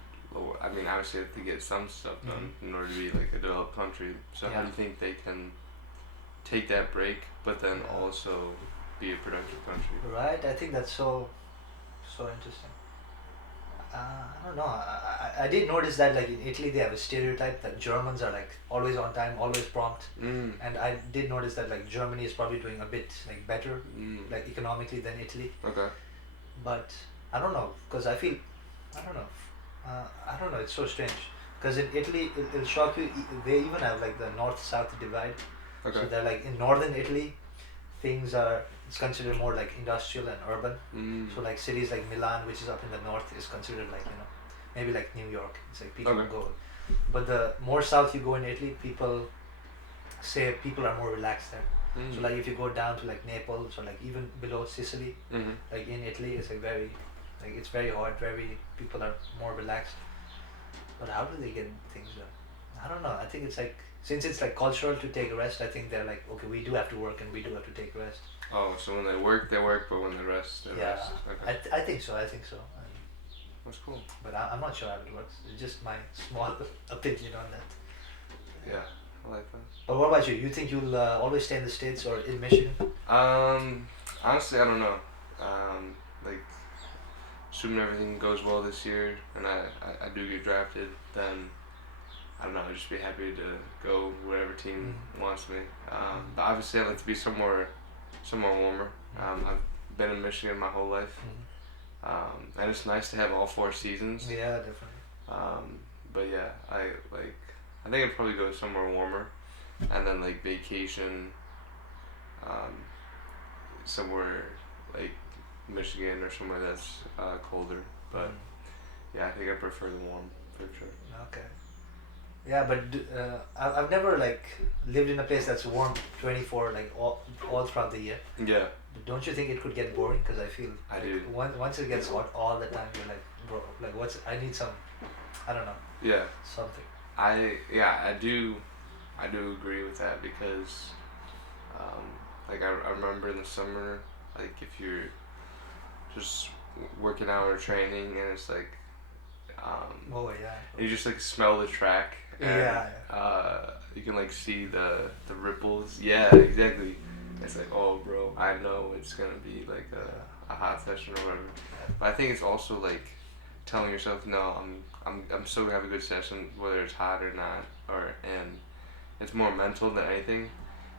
I mean, obviously, they have to get some stuff done in order to be like a developed country. So how do you think they can take that break, but then also be a productive country? Right. I think that's so interesting. I don't know. I did notice that like in Italy they have a stereotype that Germans are like always on time, always prompt, and I did notice that like Germany is probably doing a bit like better, like economically than Italy. Okay. But I don't know because I feel I don't know. I don't know. It's so strange because in Italy it'll shock you. They even have like the north-south divide. Okay. So they're like in northern Italy, it's considered more like industrial and urban. So like cities like Milan, which is up in the north, is considered like maybe like New York. It's like people go, but the more south you go in Italy, people say people are more relaxed there. So like if you go down to like Naples or like even below Sicily, like in Italy, it's like it's very hot. People are more relaxed. But how do they get things done? I don't know. I think it's like since it's like cultural to take a rest. I think they're like okay, we do have to work and we do have to take a rest. Oh, so when they work, but when they rest, they rest. Okay. I think so. That's cool. But I'm not sure how it works. It's just my small opinion on that. Yeah, I like that. But what about you? You think you'll always stay in the States or in Michigan? Honestly, I don't know. Like, assuming everything goes well this year and I do get drafted, then I don't know. I'd just be happy to go whatever team wants me. But obviously, I'd like to be somewhere warmer. I've been in Michigan my whole life, and it's nice to have all 4 seasons. Yeah, definitely. But yeah, I think I'd probably go somewhere warmer, and then like vacation, somewhere like Michigan or somewhere that's colder. But yeah, I think I prefer the warm for sure. Okay. Yeah, but I've never like lived in a place that's warm 24 like all throughout the year. Yeah. But don't you think it could get boring? Because I feel I do. Once it gets hot all the time, you're like, bro, like I need some, I don't know. Yeah. Something. I do agree with that because, like I remember in the summer, like if you're just working out or training and it's like, oh yeah. you just like smell the track. And, yeah. You can like see the ripples. Yeah, exactly. It's like, oh, bro, I know it's gonna be like a hot session or whatever. But I think it's also like telling yourself, no, I'm still gonna have a good session whether it's hot or not, and it's more mental than anything.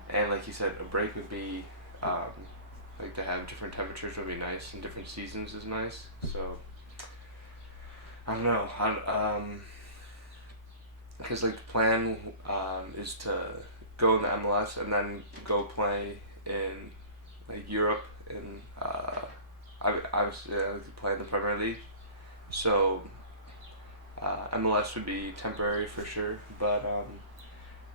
And like you said, a break would be like to have different temperatures would be nice and different seasons is nice. So I don't know. Because like the plan is to go in the MLS and then go play in like Europe and obviously I like to play in the Premier League. So MLS would be temporary for sure, but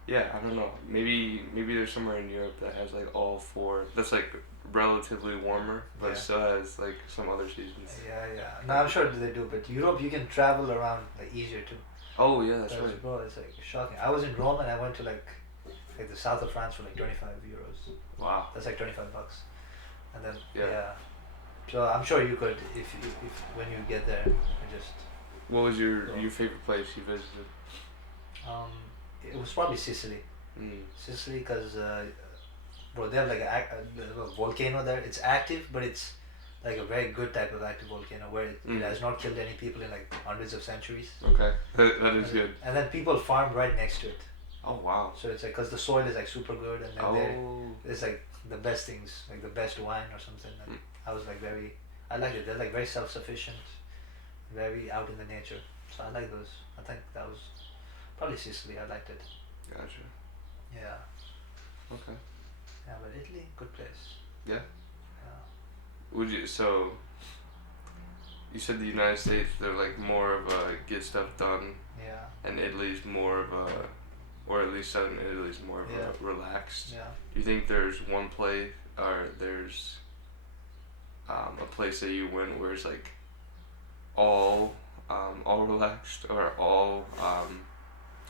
yeah, I don't know. Maybe there's somewhere in Europe that has like all 4. That's like relatively warmer, but it still has like some other seasons. Yeah. No, I'm sure they do, but Europe you can travel around like easier too. Oh yeah, that's right. Bro, it's like shocking. I was in Rome and I went to like the south of France for like 25 euros. Wow. That's like 25 bucks. And then yeah. So I'm sure you could if when you get there, you just. What was your favorite place you visited? Um, it was probably Sicily. Sicily, because bro, they have like a volcano there. It's active, but it's like a very good type of active volcano where it has not killed any people in like hundreds of centuries. Okay, that is good. And then people farm right next to it. Oh wow. So it's like because the soil is like super good, and then it's like the best things, like the best wine or something. And I was like I like it. They're like very self-sufficient, very out in the nature. So I like those. I think that was probably Sicily. I liked it. Gotcha. Yeah. Okay. Yeah, but Italy, good place. Yeah. Yeah. Would you you said the United States, they're like more of a get stuff done. Yeah. And Italy's more of a, or at least Southern Italy's more of a relaxed. Yeah. Do you think there's one place, or there's a place that you went where it's like all relaxed, or all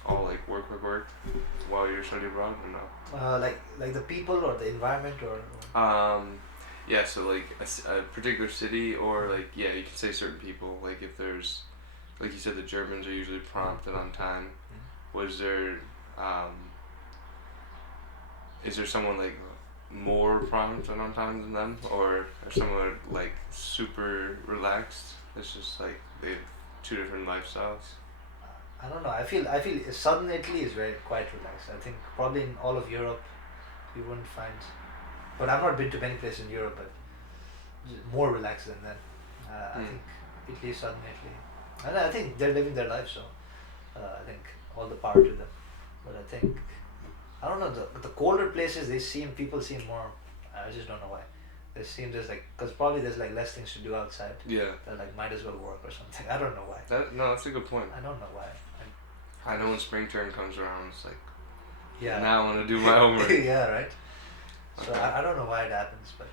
like work while you're studying abroad, or no? Like the people or the environment or. Yeah. So like a particular city, or like you can say certain people. Like if there's, like you said, the Germans are usually prompt and on time. Was there is there someone like more prompt and on time than them, or someone like super relaxed? It's just like they have two different lifestyles. I don't know. I feel southern Italy is very quite relaxed. I think probably in all of Europe, you wouldn't find. But I've not been to many places in Europe, but more relaxed than that. I think Italy, southern Italy, and I think they're living their life. So I think all the power to them. But I think I don't know the colder places. People seem more. I just don't know why. They seem there's like because probably there's like less things to do outside. Yeah. That like might as well work or something. I don't know why. That's a good point. I don't know why. I know when spring term comes around, it's like, yeah. Now I want to do my homework. Yeah, right. So Okay. I don't know why it happens, but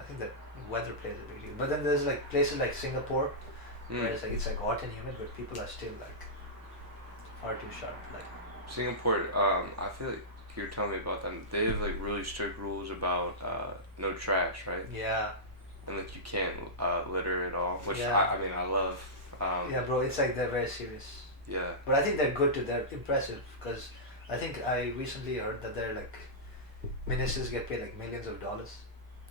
I think that weather plays a big deal. But then there's like places like Singapore, where it's like hot and humid, but people are still like far too sharp. Like Singapore, I feel like you were telling me about them. They have like really strict rules about no trash, right? yeah, And like you can't litter at all, which Yeah. I mean I love. yeah, bro. It's like they're very serious. Yeah. But I think they're good too. They're impressive because I think I recently heard that they're like ministers get paid like millions of dollars.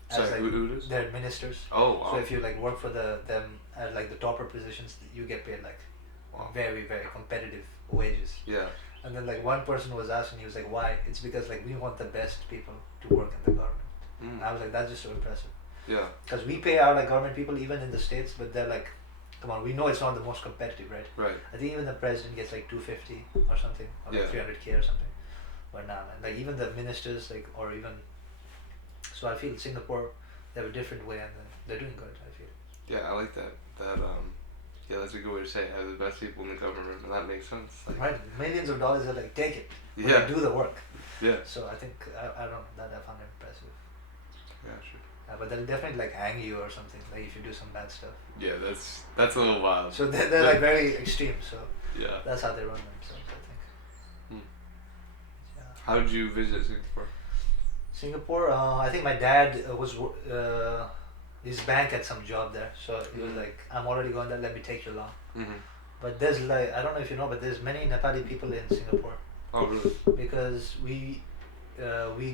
Sorry, like, who does? They're ministers. Oh wow. So if you like work for them at like the topper positions, you get paid like very very competitive wages. Yeah. And then like one person was asking, he was like, why? It's because like we want the best people to work in the government. And I was like, that's just so impressive. Yeah. Because we pay our like government people even in the States, but they're like, come on, we know it's not the most competitive, right? Right. I think even the president gets like 250 or something, or like 300K or something. But nah, man, like even the ministers, like, or even, so I feel Singapore, they have a different way and they're doing good, I feel. Yeah, I like that. Yeah, that's a good way to say it. Have the best people in the government, and that makes sense. Like, Right, millions of dollars are like, take it. But Yeah. they do the work. Yeah. So I think, I don't know, that I found impressive. Yeah, sure. But they'll definitely like hang you or something, like if you do some bad stuff. Yeah, that's a little wild. So they're like very extreme, so Yeah. that's how they run themselves, I think. Yeah. How did you visit Singapore? Singapore, I think my dad his bank had some job there, so he was like, I'm already going there, let me take you along. But there's like, I don't know if you know, but there's many Nepali people in Singapore. Oh really? Because we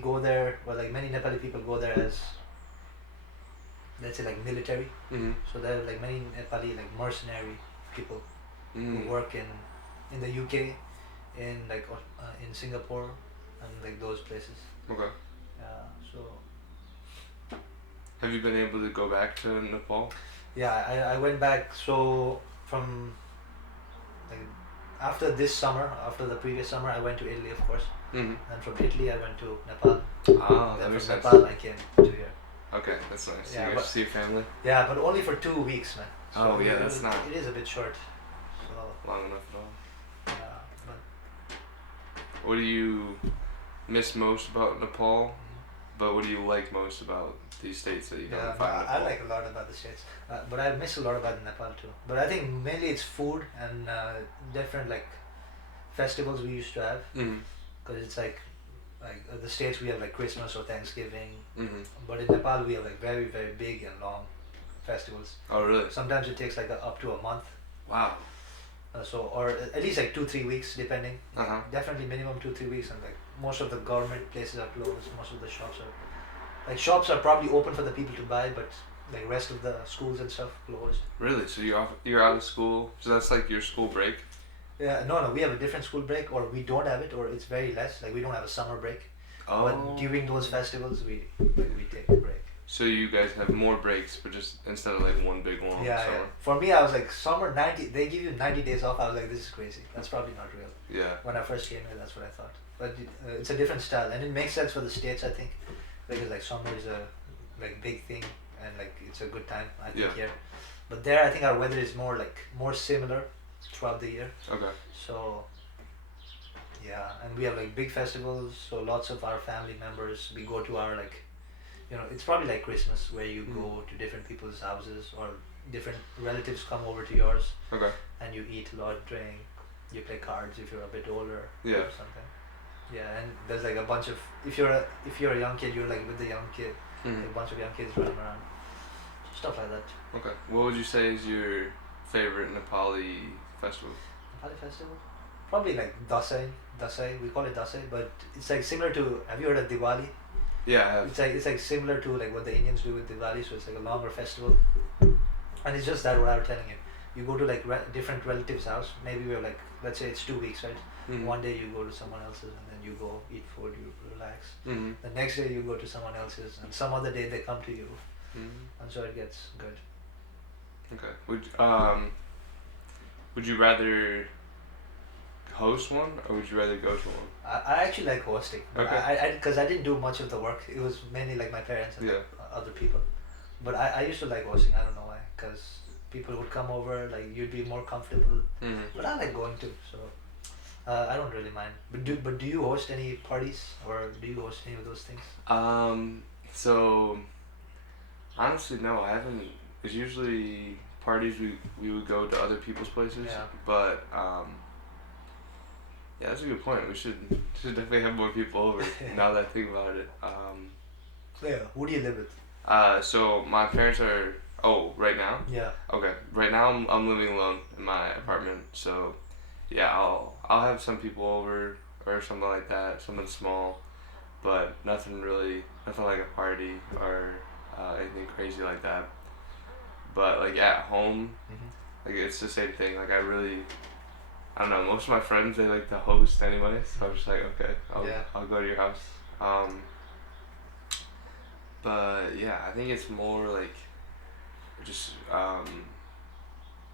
go there, well, like many Nepali people go there as, let's say, like military. So there are like many Nepali like mercenary people who work in the UK, in like in Singapore, and like those places. Okay. Yeah. So Have you been able to go back to Nepal? yeah, I went back. So from like after this summer, after the previous summer, I went to Italy, of course. And from Italy, I went to Nepal. Ah, that Then makes from sense. Nepal, I came to here. Okay, that's nice. Yeah, You guys see your family? Yeah, but only for 2 weeks, man. So Oh, yeah, that's not It is a bit short. So long enough at all. yeah, but What do you miss most about Nepal? But what do you like most about these states that you yeah, don't no, find in Nepal? I like a lot about the States, but I miss a lot about Nepal too. But I think mainly it's food and different like festivals we used to have. Because it's like the States we have like Christmas or Thanksgiving, but in Nepal we have like very very big and long festivals. Oh really? Sometimes it takes like up to a month. Wow. So or at least like 2-3 weeks depending. Uh-huh. Definitely minimum 2-3 weeks, and like most of the government places are closed. Most of the shops are probably open for the people to buy, but like rest of the schools and stuff closed. Really? So you're out of school. So that's like your school break. Yeah, no, we have a different school break, or we don't have it, or it's very less. Like we don't have a summer break. Oh. But during those festivals, we take a break. So you guys have more breaks, but just instead of like one big long Yeah, summer. yeah. For me, I was like summer 90. They give you 90 days off. I was like, this is crazy. That's probably not real. Yeah. When I first came here, that's what I thought. But it's a different style, and it makes sense for the States, I think, because like summer is a like big thing, and like it's a good time, I think, here. But there, I think our weather is more similar throughout the year. Okay. So yeah, and we have like big festivals. So lots of our family members, we go to our like, it's probably like Christmas where you go to different people's houses, or different relatives come over to yours. Okay. And you eat a lot, drink, you play cards if you're a bit older. Yeah. Or something. Yeah, and there's like a bunch of, if you're a young kid, you're like with the young kid, like a bunch of young kids running around, stuff like that. Okay. What would you say is your favorite Nepali festival? Nepali festival? Probably like Dasai, we call it Dasai, but it's like similar to, have you heard of Diwali? Yeah, I have. It's like similar to like what the Indians do with Diwali, so it's like a longer festival. And it's just that what I was telling you. You go to like different relatives' house. Maybe we're like, let's say it's 2 weeks, right? One day you go to someone else's, and then you go eat food, you relax. The next day you go to someone else's, and some other day they come to you, and so it gets good. Okay. Would you rather host one, or would you rather go to one? I actually like hosting. Okay. Because I didn't do much of the work. It was mainly like my parents and like other people. But I used to like hosting. I don't know why. Because people would come over, like you'd be more comfortable. But I like going to, so I don't really mind. But do you host any parties, or do you host any of those things? So honestly, no, I haven't. It's usually parties we would go to other people's places. Yeah. But yeah, that's a good point. We should definitely have more people over. Now that I think about it. Yeah. Who do you live with? So my parents are. Oh, right now? Yeah. Okay. Right now I'm living alone in my apartment. So yeah, I'll have some people over or something like that, something small, but nothing like a party or anything crazy like that. But like at home, like it's the same thing. Like I don't know. Most of my friends, they like to host anyway, so I'm just like, okay, I'll go to your house. But yeah, I think it's more like just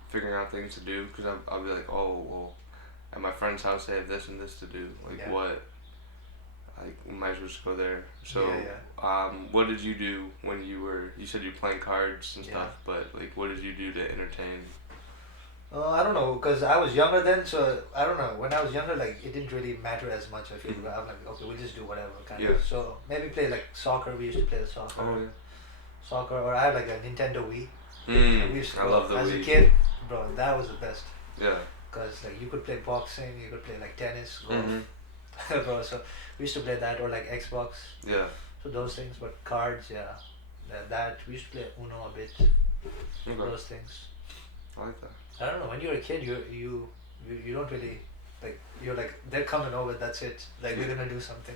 figuring out things to do, because I'll be like, oh well, at my friend's house they have this and this to do. Like what? Like we might as well just go there. So what did you do when you said you were playing cards and stuff, but like what did you do to entertain? I don't know, because I was younger then, so I don't know. When I was younger, like it didn't really matter as much. I feel I'm like, okay, we'll just do whatever kind of. So maybe play like soccer. We used to play the soccer. Oh yeah. Soccer, or I had like a Nintendo Wii. I love the Wii. As a kid, bro, that was the best. Yeah. Because like you could play boxing, you could play like tennis, golf. Bro, so we used to play that, or like Xbox. Yeah. So those things, but cards, that we used to play Uno a bit. Those things. I like that. I don't know. When you're a kid, you don't really like. You're like, they're coming over. That's it. Like we're gonna do something.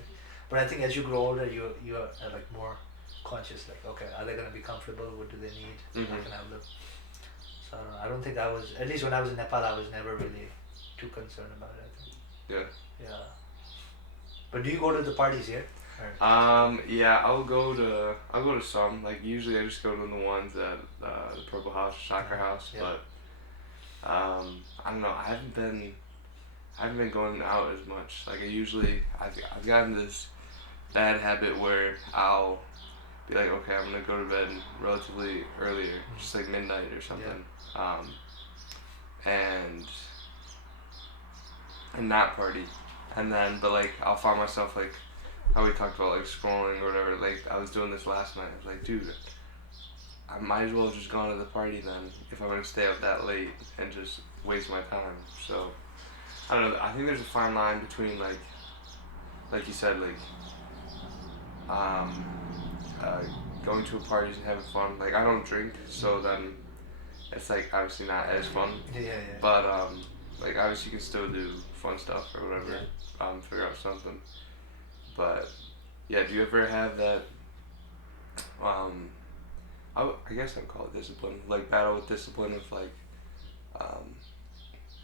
But I think as you grow older, you are like more conscious. Like, okay, are they gonna be comfortable? What do they need? I can have them. So I don't think I was. At least when I was in Nepal, I was never really too concerned about it, I think. Yeah. Yeah. But do you go to the parties here? Yeah, I'll go to some. Like usually I just go to the ones at the Purple House, Soccer House, but I don't know. I haven't been going out as much. Like I've gotten this bad habit where I'll be like, okay, I'm gonna go to bed relatively earlier, just like midnight or something, and not party, and then but like I'll find myself like how we talked about like scrolling or whatever. Like I was doing this last night. I was like, dude, I might as well have just gone to the party then if I'm gonna stay up that late and just waste my time. So I don't know. I think there's a fine line between like you said, like going to parties and having fun. Like I don't drink, so then it's like obviously not as fun. Yeah. But like obviously you can still do fun stuff or whatever. Yeah. Figure out something. But yeah, do you ever have that? Um, I guess I'd call it discipline. Like battle with discipline of like, um,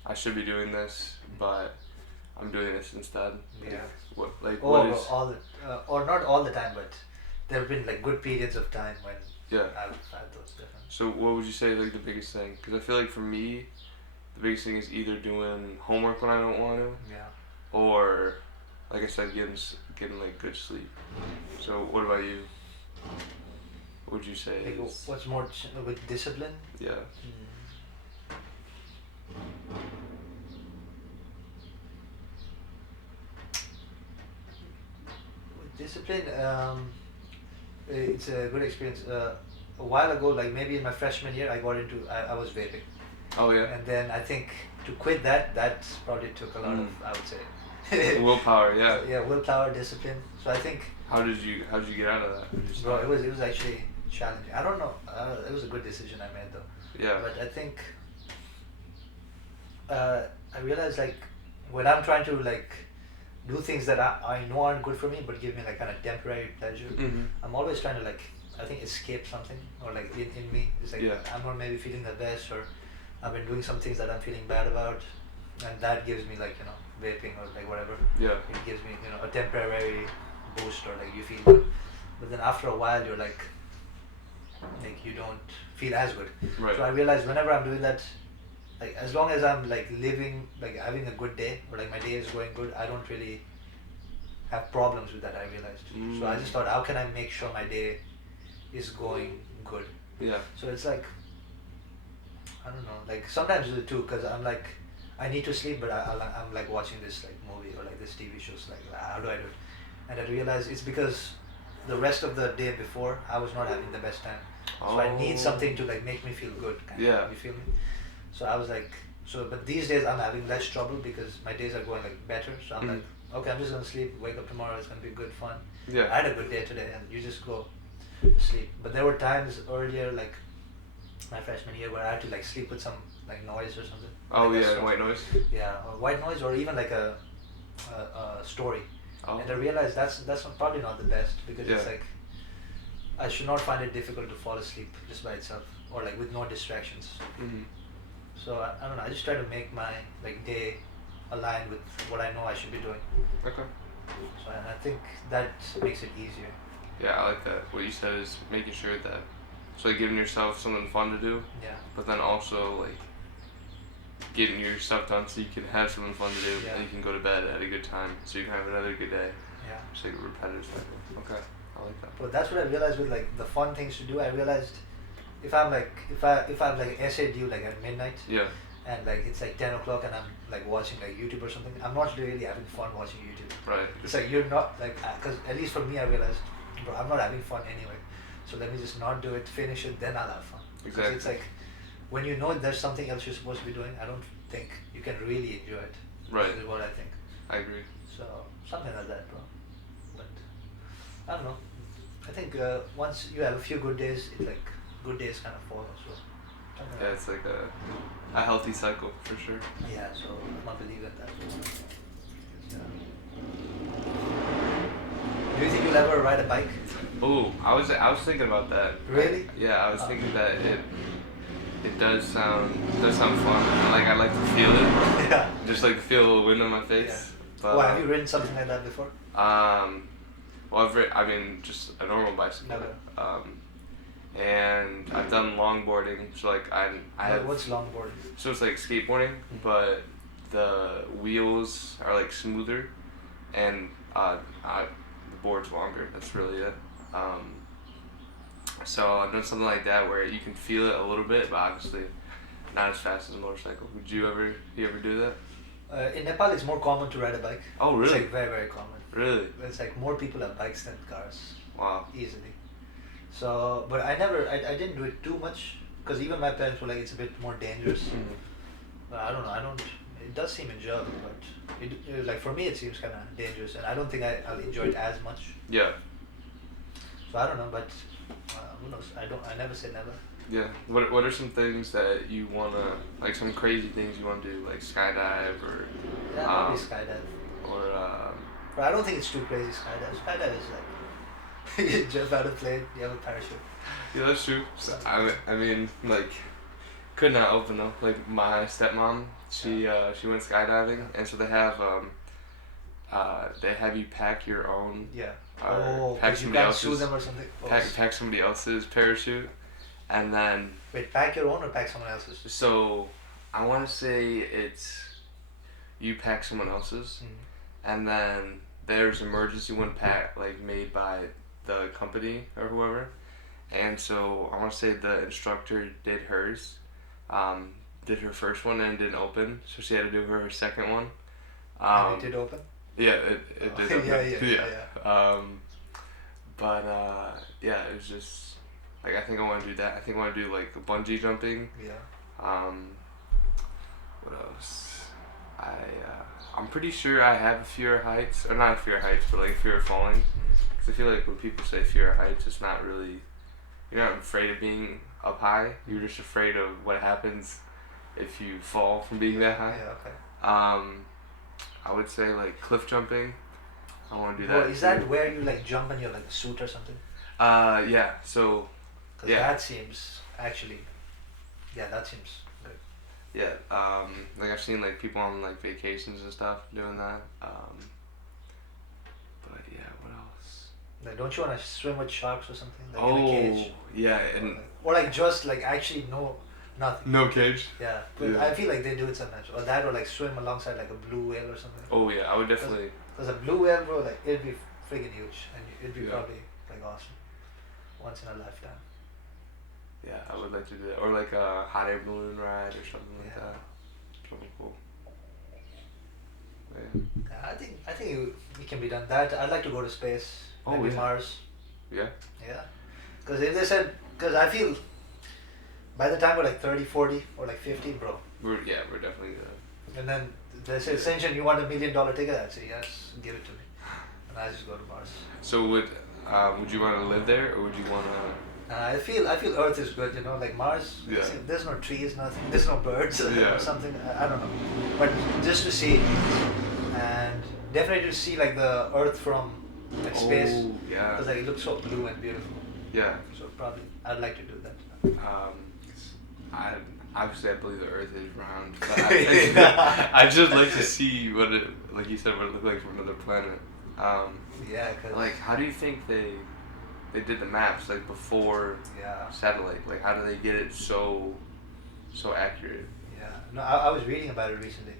I should be doing this, but I'm doing this instead. Yeah. What Or is? all the, or not all the time, but there have been like good periods of time when Yeah. I've had those different. So what would you say is like the biggest thing? Because I feel like for me, the biggest thing is either doing homework when I don't want to, Yeah. or like I said, getting like good sleep. So what about you? What would you say Like, is? what's more with discipline? Yeah. With discipline, it's a good experience. A while ago, like maybe in my freshman year, I was vaping. Oh yeah. And then I think to quit that probably took a lot of, I would say. Willpower, yeah. Yeah, willpower, discipline. So I think. How did you get out of that? Bro, it was actually challenging. I don't know. It was a good decision I made though. Yeah. But I think I realized like when I'm trying to like do things that I know aren't good for me but give me like kind of temporary pleasure, I'm always trying to like I think escape something or like in me. It's like I'm not maybe feeling the best or I've been doing some things that I'm feeling bad about, and that gives me like vaping or like whatever. Yeah. It gives me a temporary boost or like you feel good, but then after a while you're like you don't feel as good. Right. So I realize whenever I'm doing that, like as long as I'm like living like having a good day or like my day is going good, I don't really have problems with that. I realized. So I just thought, how can I make sure my day is going good? Yeah. So it's like I don't know, like sometimes I do too, because I'm like I need to sleep, but I'm like watching this like movie or like this TV shows. Like how do I do it? And I realize it's because the rest of the day before I was not having the best time. So I need something to like make me feel good. Kind of, you feel me? So I was like, but these days I'm having less trouble because my days are going like better. So I'm like, okay, I'm just gonna sleep. Wake up tomorrow. It's gonna be good fun. Yeah. I had a good day today, and you just go to sleep. But there were times earlier, like my freshman year, where I had to like sleep with some like noise or something. Oh like yeah, white noise. Yeah, or white noise, or even like a story. Oh. And I realized that's probably not the best because it's like I should not find it difficult to fall asleep just by itself or like with no distractions. So I don't know. I just try to make my like day align with what I know I should be doing. Okay. So and I think that makes it easier. Yeah, I like that. What you said is making sure that so like giving yourself something fun to do. Yeah. But then also like getting your stuff done so you can have something fun to do and you can go to bed at a good time so you can have another good day. Yeah. Just like a repetitive cycle. Okay. I like that. But that's what I realized with like the fun things to do. I realized if I'm like if I have like an essay due like at midnight. Yeah. And like it's like 10 o'clock and I'm like watching like YouTube or something, I'm not really having fun watching YouTube. Right. It's like you're not like, because at least for me I realized, bro, I'm not having fun anyway. So let me just not do it, finish it, then I'll have fun. Because it's like when you know there's something else you're supposed to be doing, I don't think you can really enjoy it. Right. Is what I think. I agree. So something like that, bro. But I don't know. I think once you have a few good days, it like good days kind of follow. So. Yeah, it's like a healthy cycle for sure. Yeah, so I'm a believer in that. Do you think you'll ever ride a bike? Ooh, I was thinking about that. Really? I was thinking that it does sound fun. Like I like to feel it. Yeah. Just like to feel the wind on my face. Yeah. But, well, have you ridden something like that before? Well, I mean, just a normal bicycle. Never. And I've done longboarding, so like I have. What's longboarding? So it's like skateboarding, but the wheels are like smoother, and the board's longer. That's really it. So I've done something like that where you can feel it a little bit, but obviously not as fast as a motorcycle. Would you ever do that? In Nepal, it's more common to ride a bike. Oh, really? It's like very, very common. Really? It's like more people have bikes than cars. Wow. Easily. So, but I didn't do it too much because even my parents were like, it's a bit more dangerous. But I don't know. It does seem enjoyable, but it like for me it seems kind of dangerous, and I don't think I'll enjoy it as much. Yeah. So I don't know, but who knows? I never say never. Yeah. What are some things that you wanna, like some crazy things you wanna do, like skydive or Yeah, probably skydive. or But I don't think it's too crazy skydive. Skydive is like you jump out of plane, you have a parachute. yeah, that's true. So, I mean, like, could not open though. Like my stepmom, she went skydiving, and so they have you pack your own. Yeah. Or pack you somebody can't else's. sue them or something. Pack somebody else's parachute, and then. Wait, pack your own or pack someone else's? So, I want to say it's you pack someone else's, and then there's emergency one pack like made by the company or whoever, and so I want to say the instructor did hers, did her first one and it didn't open, so she had to do her second one. And it did open? Yeah, it did open. Yeah. But yeah, it was just like I think I want to do that. I think I want to do like bungee jumping. Yeah. What else? I'm pretty sure I have a fear of heights, or not a fear of heights, but like a fear of falling. Because I feel like when people say fear of heights, it's not really, you're not afraid of being up high. You're just afraid of what happens if you fall from being that high. Yeah. Okay. I would say like cliff jumping. I want to do Well, that. is that where you like jump and you're like a suit or something? Yeah. So. Because that seems actually. Yeah, that seems good. Yeah. Like I've seen like people on like vacations and stuff doing that. But yeah, what else? Like, don't you want to swim with sharks or something? Like oh, in a cage? Yeah, and. Or like just like actually nothing. No cage. Yeah, but I feel like they do it sometimes. Or that, or like swim alongside like a blue whale or something. Oh yeah, I would definitely. Because a blue whale, bro, like it'd be friggin' huge, and it'd be probably like awesome, once in a lifetime. Yeah, I would like to do that, or like a hot air balloon ride or something like that. Something cool. Yeah, I think it can be done. That I'd like to go to space. Maybe Mars. Yeah. Yeah, because if they said, because I feel. By the time we're like 30, 40, or like 50, bro. We're definitely good. And then they say, Senchy, you want $1 million ticket? I'd say, yes, give it to me. And I just go to Mars. So would you want to live there, or would you want to? I feel Earth is good, you know, like Mars. Yeah. There's no trees, nothing. There's no birds or something. I don't know. But just to see, and definitely to see like the Earth from like space. Oh, yeah. Because like, it looks so blue and beautiful. Yeah. So probably I'd like to do that. I obviously I believe the Earth is round, but I just like to see what it, like you said, what it looked like from another planet. Yeah, cause like how do you think they did the maps like before satellite? Like how do they get it so accurate? Yeah, no, I was reading about it recently,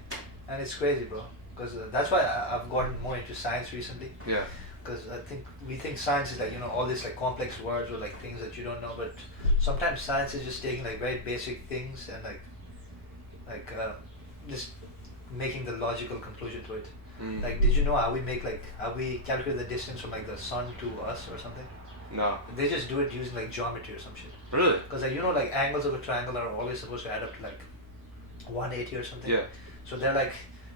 and it's crazy, bro. Because that's why I've gotten more into science recently. Yeah. Because I think we think science is like, you know, all these like complex words or like things that you don't know, but sometimes science is just taking like very basic things and like just making the logical conclusion to it. Like, did you know how we calculate the distance from like the sun to us or something? No. They just do it using like geometry or some shit. Really? Because like, you know, like angles of a triangle are always supposed to add up to like 180 or something. Yeah. So they're like,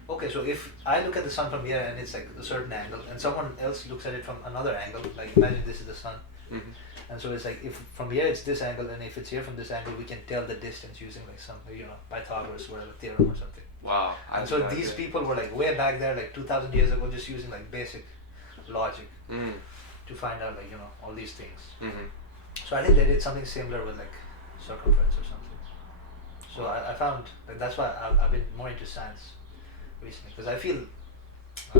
okay, so if I look at the sun from here and it's like a certain angle, and someone else looks at it from another angle, like imagine this is the sun, and so it's like if from here it's this angle, and if it's here from this angle, we can tell the distance using like some, you know, Pythagoras or whatever theorem or something. Wow. And so these people were like way back there, like 2,000 years ago, just using like basic logic to find out like, you know, all these things. So I think they did something similar with like circumference or something. So I found like that's why I've been more into science recently, because I feel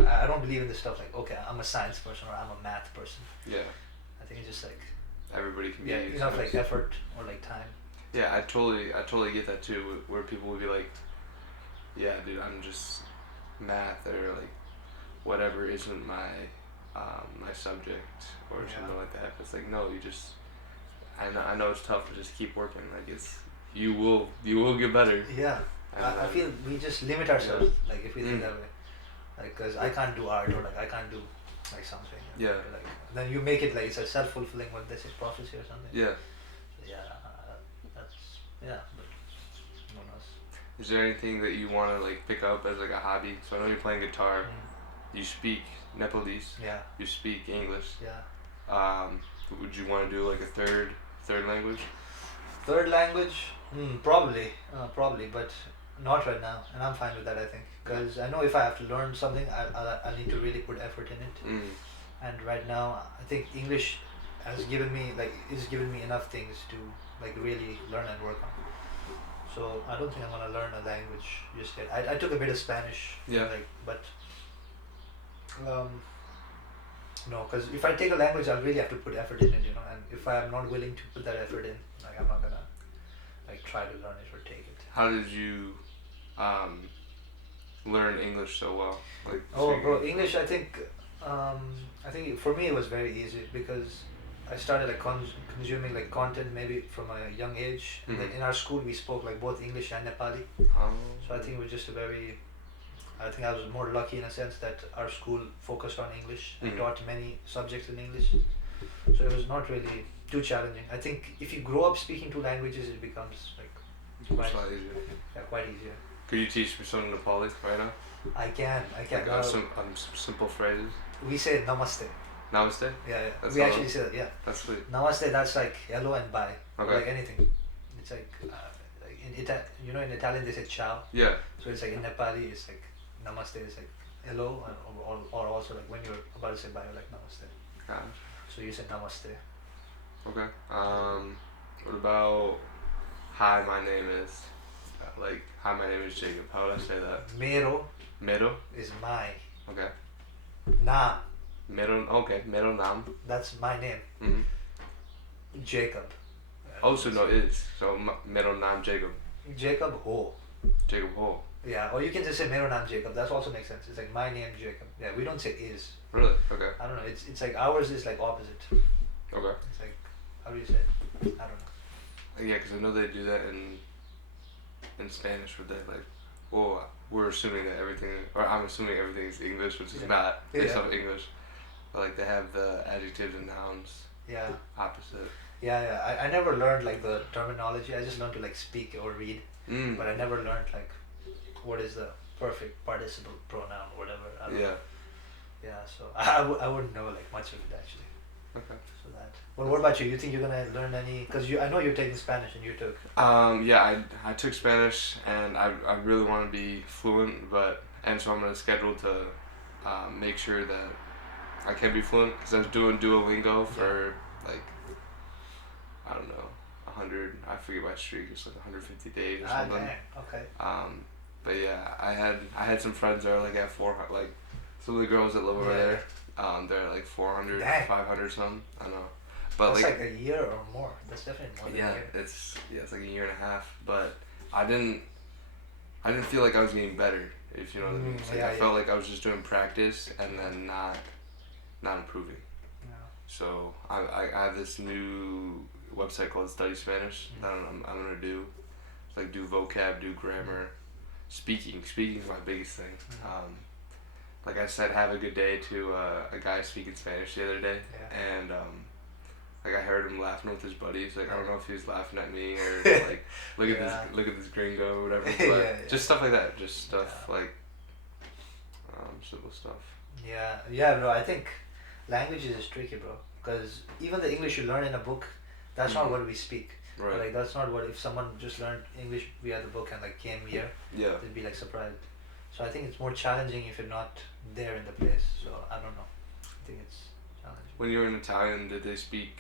I don't believe in this stuff like, okay, I'm a science person or I'm a math person. Yeah. I think it's just like everybody can be enough like effort or like time. Yeah, I totally get that too, where people would be like, yeah, dude, I'm just math or like whatever isn't my my subject or something like that. It's like, no, you just I know it's tough to just keep working. Like it's you will get better. Yeah. I feel we just limit ourselves, like if we think that way, like because I can't do art or like I can't do like something. Yeah. Like then you make it like it's a self-fulfilling, what this is, prophecy or something. Yeah. Yeah, that's but who knows. Is there anything that you want to like pick up as like a hobby? So I know you're playing guitar. You speak Nepalese. Yeah. You speak English. Yeah. Would you want to do like a third language? Third language? Probably, but not right now, and I'm fine with that. I think because I know if I have to learn something, I need to really put effort in it. Mm. And right now, I think English is giving me enough things to like really learn and work on. So I don't think I'm gonna learn a language just yet. I took a bit of Spanish. Yeah. Like, but um, no, because if I take a language, I'll really have to put effort in it, And if I'm not willing to put that effort in, like I'm not gonna like try to learn it or take it. How did you learn English so well? Like Oh, bro, English. I think for me it was very easy because I started like consuming like content maybe from a young age. And then in our school we spoke like both English and Nepali. So I think it was just I think I was more lucky in a sense that our school focused on English and taught many subjects in English. So it was not really too challenging. I think if you grow up speaking two languages, it becomes like quite easier. Could you teach me some Nepali right now? I can. Like, some simple phrases. We say namaste. Namaste? Yeah. That's We all? actually say that, yeah. That's sweet. Namaste, that's like hello and bye. Okay. Like anything. It's like in Italian they say ciao. Yeah. So it's like in Nepali it's like namaste is like hello, or also like when you're about to say bye, you're like namaste. Gosh. So you say namaste. Okay. What about hi, my name is hi, my name is Jacob. How would I say that? Mero is my. Okay. Naam. Mero naam. That's my name. Mm-hmm. Jacob. So mero naam Jacob. Jacob Ho. Jacob Ho. Yeah, or you can just say mero naam Jacob. That also makes sense. It's like my name Jacob. Yeah, we don't say is. Really? Okay. I don't know. It's like ours is like opposite. Okay. It's like, how do you say it? I don't know. Yeah, because I know they do that in Spanish, where they like, we're assuming that everything, or I'm assuming everything is English, which is not based off English. But like they have the adjectives and nouns. Yeah. Opposite. Yeah. I never learned like the terminology. I just learned to like speak or read. But I never learned like what is the perfect participle pronoun or whatever. I don't know. Yeah, so I wouldn't know like much of it actually. Okay. So that. Well, what about you? You think you're gonna learn any? Because I know you're taking Spanish and you took. Yeah, I took Spanish and I really want to be fluent, and so I'm gonna schedule to make sure that I can be fluent because I was doing Duolingo for like I don't know 100. I forget my streak. It's like 150 days or something. Dang. Okay. But yeah, I had some friends that are like at 400, like some of the girls that live over there. They're like 400, 500 something. I know. But that's like a year or more. That's definitely more than a year. It's like a year and a half. But I didn't feel like I was getting better, if you know what I mean. I felt like I was just doing practice and then not improving. Yeah. So I have this new website called Study Spanish that I'm gonna do. Like do vocab, do grammar, speaking. Speaking is my biggest thing. Like I said, have a good day to a guy speaking Spanish the other day, and like I heard him laughing with his buddies. Like I don't know if he was laughing at me or like look at this gringo or whatever. But just stuff like that. Just stuff like simple stuff. Yeah, bro. I think languages is tricky, bro. Because even the English you learn in a book, that's not what we speak. Right. Like that's not what if someone just learned English via the book and like came here, they'd be like surprised. So I think it's more challenging if you're not there in the place. So I don't know. I think it's challenging. When you were in Italian, did they speak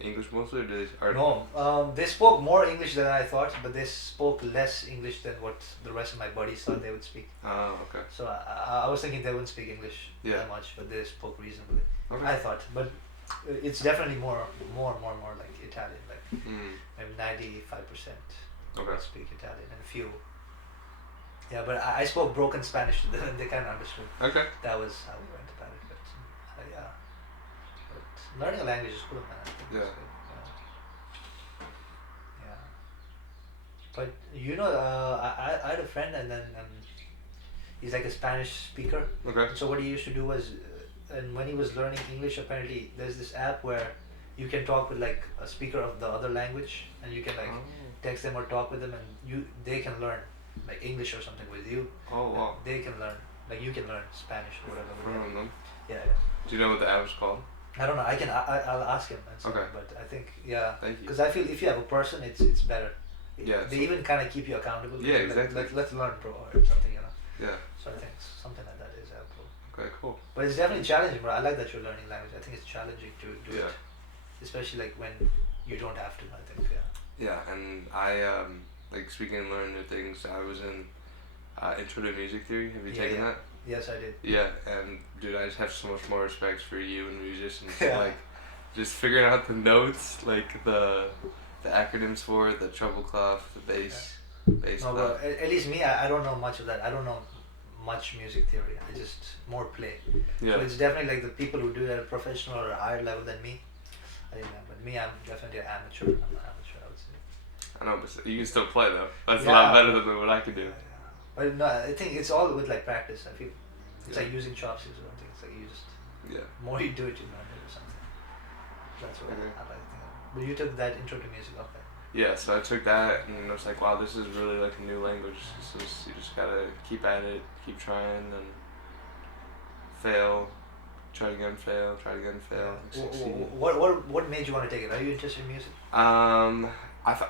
English mostly, or No, they spoke more English than I thought, but they spoke less English than what the rest of my buddies thought they would speak. Oh, okay. So I was thinking they wouldn't speak English that much, but they spoke reasonably. Okay. I thought, but it's definitely more like Italian, like maybe 95% speak Italian, and few. Yeah, but I spoke broken Spanish to them, and they kind of understood. Okay. That was how we went about it, but yeah. But learning a language is cool, man. I think it's good. Yeah. But I had a friend, and then he's like a Spanish speaker. Okay. So what he used to do was, and when he was learning English, apparently there's this app where you can talk with like a speaker of the other language, and you can like text them or talk with them, and they can learn like English or something with you. Oh wow. They can learn, like you can learn Spanish or whatever. From them. Yeah. Do you know what the app is called? I don't know. I'll ask him and stuff. Okay. But I think yeah. Thank you. Because I feel if you have a person, it's better. Yeah. They even kind of keep you accountable. Yeah, Like, exactly. let's learn, bro, or something, Yeah. So I think something like that is helpful. Okay, cool. But it's definitely challenging, bro. I like that you're learning language. I think it's challenging to do Yeah. it, especially like when you don't have to. I think Yeah, and I like speaking and learning new things. I was in Intro to Music Theory. Have you taken that? Yes, I did. Yeah, and dude, I just have so much more respect for you and musicians. Yeah. Like, just figuring out the notes, like the acronyms for it, the treble clef, the bass, bass. No, bro. At least me, I don't know much of that. I don't know much music theory. I just more play. Yeah. So it's definitely like the people who do it at a professional or a higher level than me. I think that. But me, I'm definitely an amateur. I'm an amateur, I would say. I know, but you can still play though. That's a Yeah. lot better than what I could do. Yeah. But no, I think it's all with like practice. I feel it's Yeah. like using chopsticks or something. It's like you just Yeah. more you do it, you learn it or something. That's what Okay. I like to think of. But you took that intro to music, okay? Yeah, so I took that and I was like, wow, this is really like a new language. This is, you just gotta keep at it, keep trying, and fail, try again, fail, try again, fail, succeed. What made you want to take it? Are you interested in music?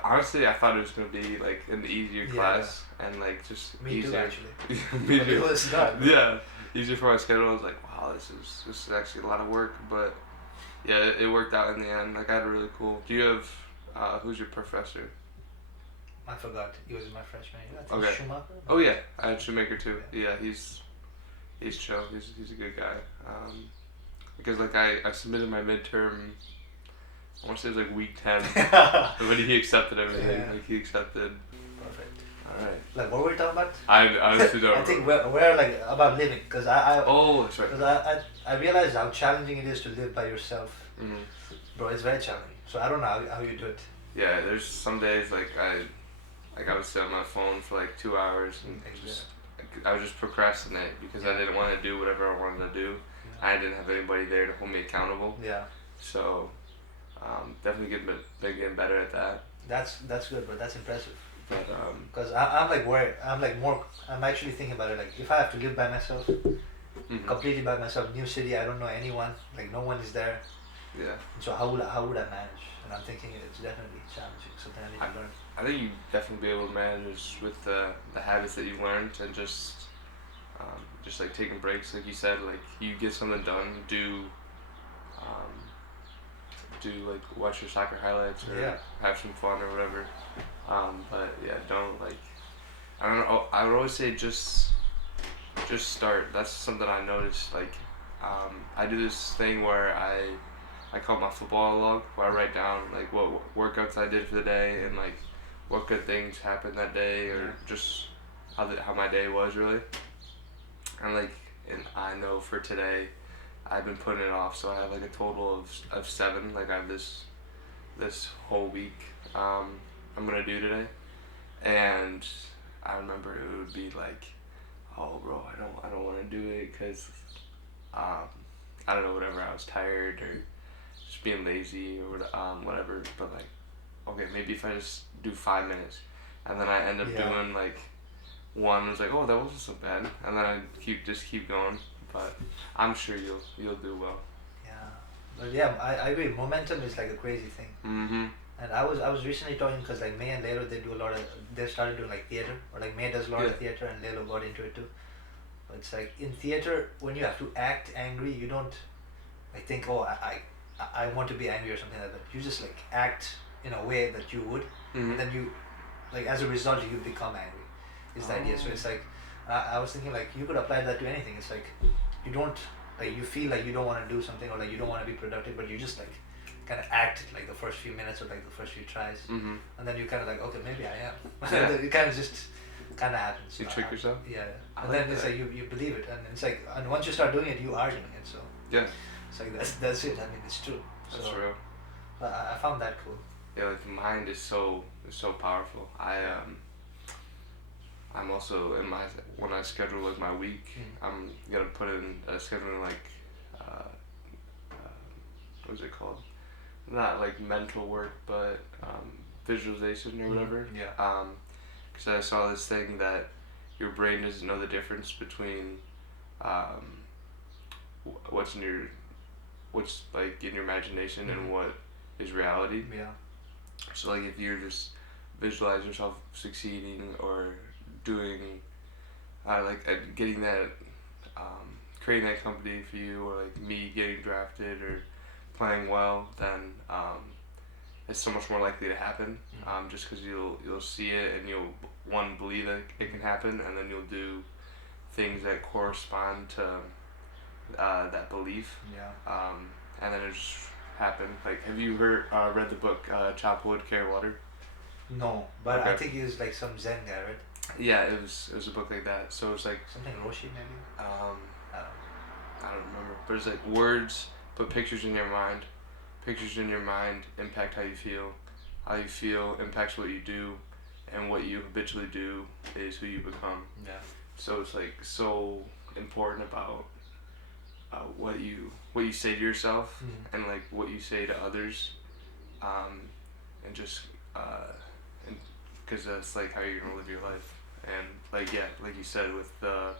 Honestly, I thought it was gonna be like an easier Yeah. class and like just Me too, easier. actually. Me But too. it was not. Yeah, easier for my schedule. I was like, wow, this is actually a lot of work, but yeah, it worked out in the end. Like I had a really cool. Do you have who's your professor? I forgot. He was my freshman year. I think Okay. Schumacher. Oh yeah, I had Shoemaker too. Yeah, he's chill. He's a good guy. Because like I submitted my midterm. I want to say it was like week 10. When he accepted everything, Yeah. like he accepted. Perfect. All right. Like what were we talking about? I honestly don't. I think we're like about living because Oh, that's right. because I realized how challenging it is to live by yourself, Hmm. bro. It's very challenging. So I don't know how you do it. Yeah, there's some days like I would sit on my phone for like 2 hours and just I would just procrastinate because I didn't want to do whatever I wanted to do. Yeah. I didn't have anybody there to hold me accountable. Yeah. So definitely getting better at that. That's good, bro. That's impressive. But Because I'm like worried. I'm like more. I'm actually thinking about it. Like if I have to live by myself, mhm. completely by myself, new city, I don't know anyone. Like no one is there. Yeah. So how would I manage? And I'm thinking it's definitely challenging. Something I need to learn. I think you definitely be able to manage with the habits that you learned and just like taking breaks, like you said, like you get something done, do like watch your soccer highlights or Yeah. have some fun or whatever. But yeah, don't like I don't know. I would always say just start. That's something I noticed. Like I do this thing where I call it my football log, where I write down like what workouts I did for the day and like what good things happened that day or Yeah. just how my day was really. And like and I know for today I've been putting it off, so I have like a total of 7. Like I have this whole week I'm gonna do today, and I remember it would be like, oh bro, I don't want to do it because I don't know, whatever, I was tired or just being lazy or whatever. But like, okay, maybe if I just do 5 minutes, and then I end up Yeah. doing like one, was like, oh, that wasn't so bad, and then I keep going. But I'm sure you'll do well. Yeah. But yeah, I agree. Momentum is like a crazy thing. Mm-hmm. And I was recently talking because like May and Lelo, they started doing like theater, or like May does a lot of theater and Lelo got into it too. But it's like in theater, when you have to act angry, you don't like think, oh, I want to be angry or something like that. You just like act in a way that you would, Mm-hmm. and then you like as a result you become angry. Is the idea? So it's like I was thinking like you could apply that to anything. It's like you don't like you feel like you don't want to do something or like you don't want to be productive, but you just like kind of act like the first few minutes or like the first few tries, Mm-hmm. and then you kind of like, okay, maybe I am. Yeah. It kind of just kind of happens. You trick yourself? Yeah. I And like then it's that. like you believe it, and it's like, and once you start doing it, you are doing it. So Yeah, it's like that's it. I mean, it's true. that's So real. I found that cool. Yeah, like the mind is so powerful. I'm also in when I schedule like my week, I'm gonna put in scheduling like what is it called? Not like mental work, but visualization or whatever. Yeah. Because I saw this thing that your brain doesn't know the difference between what's in your what's like in your imagination and what is reality. Yeah. So like if you're just visualize yourself succeeding or doing getting that creating that company for you, or like me getting drafted or playing well, then it's so much more likely to happen. Just because you'll see it and you'll believe that it can happen, and then you'll do things that correspond to that belief. Yeah. And then it just happened. Like, have you read the book Chop Wood, Carry Water? No, but Okay. I think he was like some Zen guy, right? Yeah, it was a book like that. So it was like something Roshi maybe. I don't remember, but it's like words put pictures in your mind. Pictures in your mind impact how you feel. How you feel impacts what you do, and what you habitually do is who you become. Yeah. So it's like so important about what you say to yourself, and like what you say to others, and just because that's like how you're gonna live your life. And like like you said with the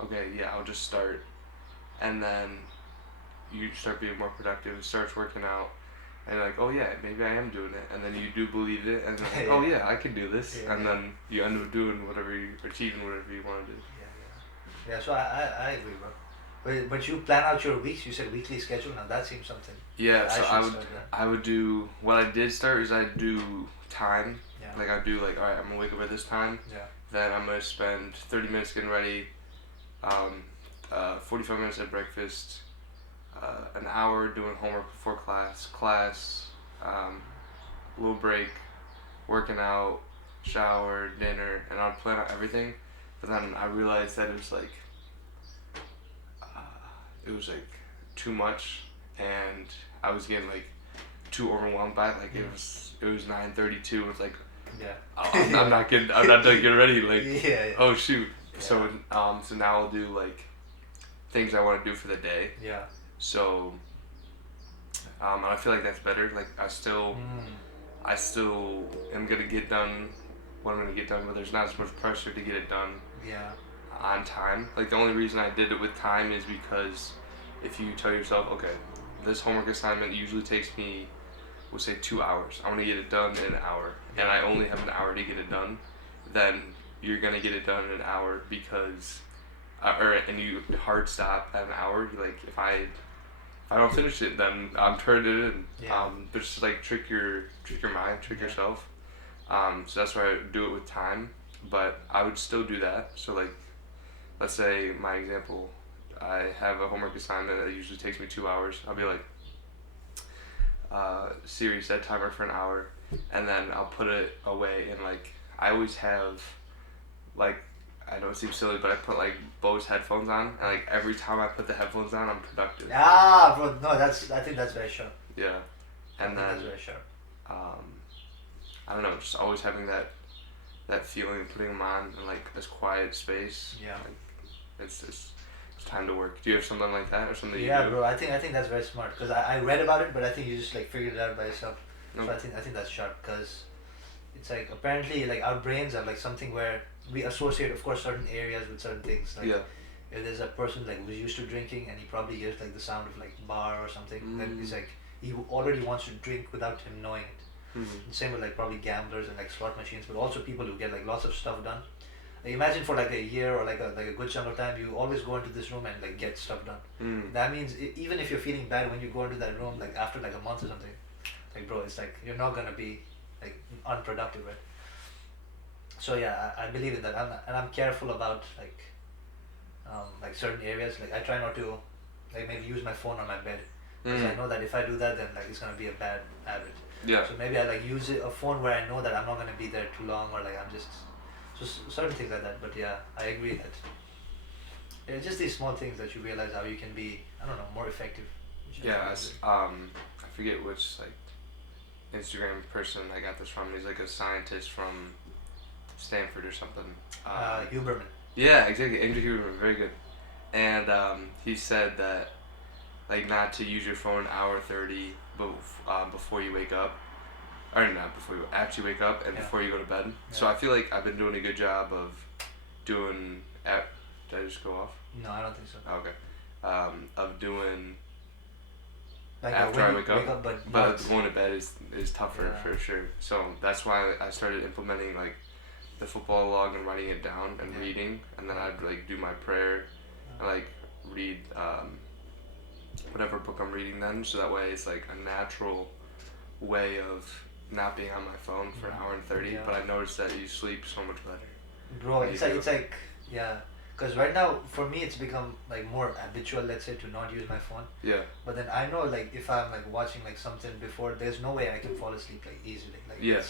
I'll just start, and then you start being more productive. It starts working out, and you're like, oh yeah, maybe I am doing it, and then you do believe it, and then like, oh yeah, I can do this, and then you end up doing achieving whatever you want to do. Yeah, so I agree, bro. But you plan out your weeks. You said weekly schedule. Now that seems something. Yeah, so I would do what I did start is I'd do time. Yeah. Like I'd do like, all right, I'm gonna wake up at this time. Yeah. Then I'm gonna spend 30 minutes getting ready. 45 minutes at breakfast. An hour doing homework before class, little break, working out, shower, dinner, and I'd plan out everything. But then I realized that it was like too much, and I was getting like too overwhelmed by it. Like it was 9:32. It's like, oh, I'm not done getting ready. Like, oh shoot. Yeah. So now I'll do like things I want to do for the day. Yeah. So I feel like that's better. Like I still am gonna get done what I'm gonna get done, but there's not as much pressure to get it done. Yeah. On time. Like the only reason I did it with time is because if you tell yourself, okay, this homework assignment usually takes me, we'll say 2 hours. I'm gonna get it done in an hour, and I only have an hour to get it done. Then you're gonna get it done in an hour because, and you hard stop at an hour. Like if I don't finish it, then I'm turning it in. Yeah. But just like trick your mind, trick yourself. So that's why I do it with time. But I would still do that. So like, let's say my example, I have a homework assignment that usually takes me 2 hours. I'll be like, Siri, set timer for an hour, and then I'll put it away. And like, I always have, like, I know it seems silly, but I put like Bose headphones on, and like every time I put the headphones on, I'm productive. Ah, bro, no, I think that's very sharp. Yeah, and then that's very sharp. I don't know, just always having that feeling of putting them on in like this quiet space. Yeah. Like, it's time to work. Do you have something like that or something? Yeah, bro. I think that's very smart because I read about it, but I think you just like figured it out by yourself. No. So I think that's sharp because it's like apparently like our brains are like something where we associate, of course, certain areas with certain things. Like if there's a person like who's used to drinking and he probably hears like the sound of like bar or something, then he's like he already wants to drink without him knowing it. Same with like probably gamblers and like slot machines, but also people who get like lots of stuff done. Like imagine for like a year or like a good chunk of time, you always go into this room and like get stuff done. That means even if you're feeling bad when you go into that room, like after like a month or something, like bro, it's like you're not gonna be like unproductive, right? So yeah, I believe in that, and I'm careful about like certain areas. Like I try not to like maybe use my phone on my bed because I know that if I do that, then like it's gonna be a bad habit. Yeah. So maybe I like use a phone where I know that I'm not gonna be there too long, or like I'm just certain things like that. But yeah, I agree that it's just these small things that you realize how you can be, I don't know, more effective. Yeah, I forget which like Instagram person I got this from. He's like a scientist from Stanford or something. Huberman. Yeah, exactly. Andrew Huberman, very good. And he said that like not to use your phone an hour 30 before you wake up, or not before you after you wake up and before you go to bed. So I feel like I've been doing a good job of doing. Did I just go off? No, I don't think so. Okay. Of doing Like after when I you wake up. but But going to bed is tougher Yeah. for sure. So that's why I started implementing like the football log and writing it down and Yeah. reading, and then I'd like do my prayer, and like read whatever book I'm reading then, so that way it's like a natural way of not being on my phone for an hour and 30. Yeah. But I noticed that you sleep so much better. Bro, when it's you like do it's it. like yeah, because right now for me it's become like more habitual, let's say, to not use my phone. Yeah. But then I know like if I'm like watching like something before, there's no way I can fall asleep like easily. Like Yeah.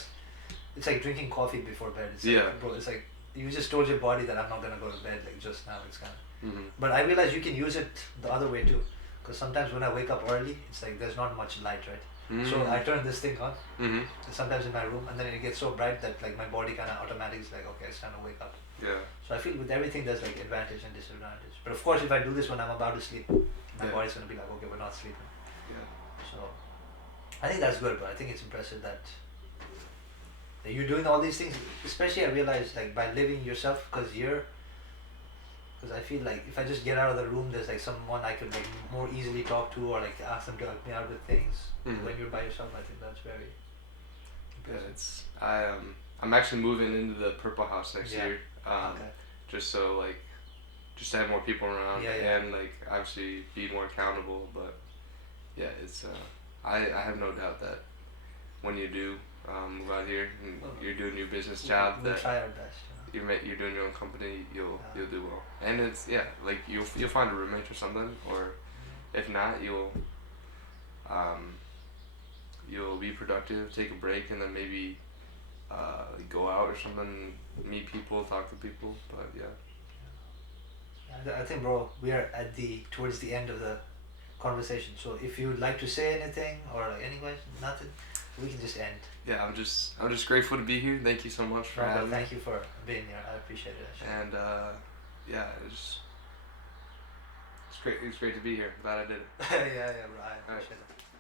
it's like drinking coffee before bed. It's like, Yeah. bro, it's like you just told your body that I'm not gonna go to bed like just now. It's kind of. Mm-hmm. But I realize you can use it the other way too, because sometimes when I wake up early, it's like there's not much light, right? So I turn this thing on, Mm-hmm. sometimes in my room, and then it gets so bright that like my body kind of automatically is like, okay, it's time to wake up. Yeah. So I feel with everything there's like advantage and disadvantage. But of course, if I do this when I'm about to sleep, my Yeah. body's gonna be like, okay, we're not sleeping. Yeah. So I think that's good, but I think it's impressive that you're doing all these things. Especially I realize like by living yourself, because I feel like if I just get out of the room, there's like someone I could like more easily talk to, or like ask them to help me out with things. Mhm. When you're by yourself, I think that's very Yeah, impressive. I'm actually moving into the purple house next Yeah. year. Okay. Just so like, just to have more people around, Yeah. and like obviously be more accountable. But yeah, it's I have no doubt that when you do move out here and you're doing your business job, We'll that try our best. you're doing your own company, you'll Yeah. do well. And it's like you'll find a roommate or something, or if not, you'll be productive, take a break, and then maybe go out or something, meet people, talk to people. But yeah. I think, bro, we are towards the end of the conversation. So if you'd like to say anything or like anyways, nothing, we can just end. Yeah, I'm just grateful to be here. Thank you so much for having me. Thank you for being here. I appreciate it. Actually. And yeah, it's great. It's great to be here. Glad I did it. Yeah, bro. I appreciate it.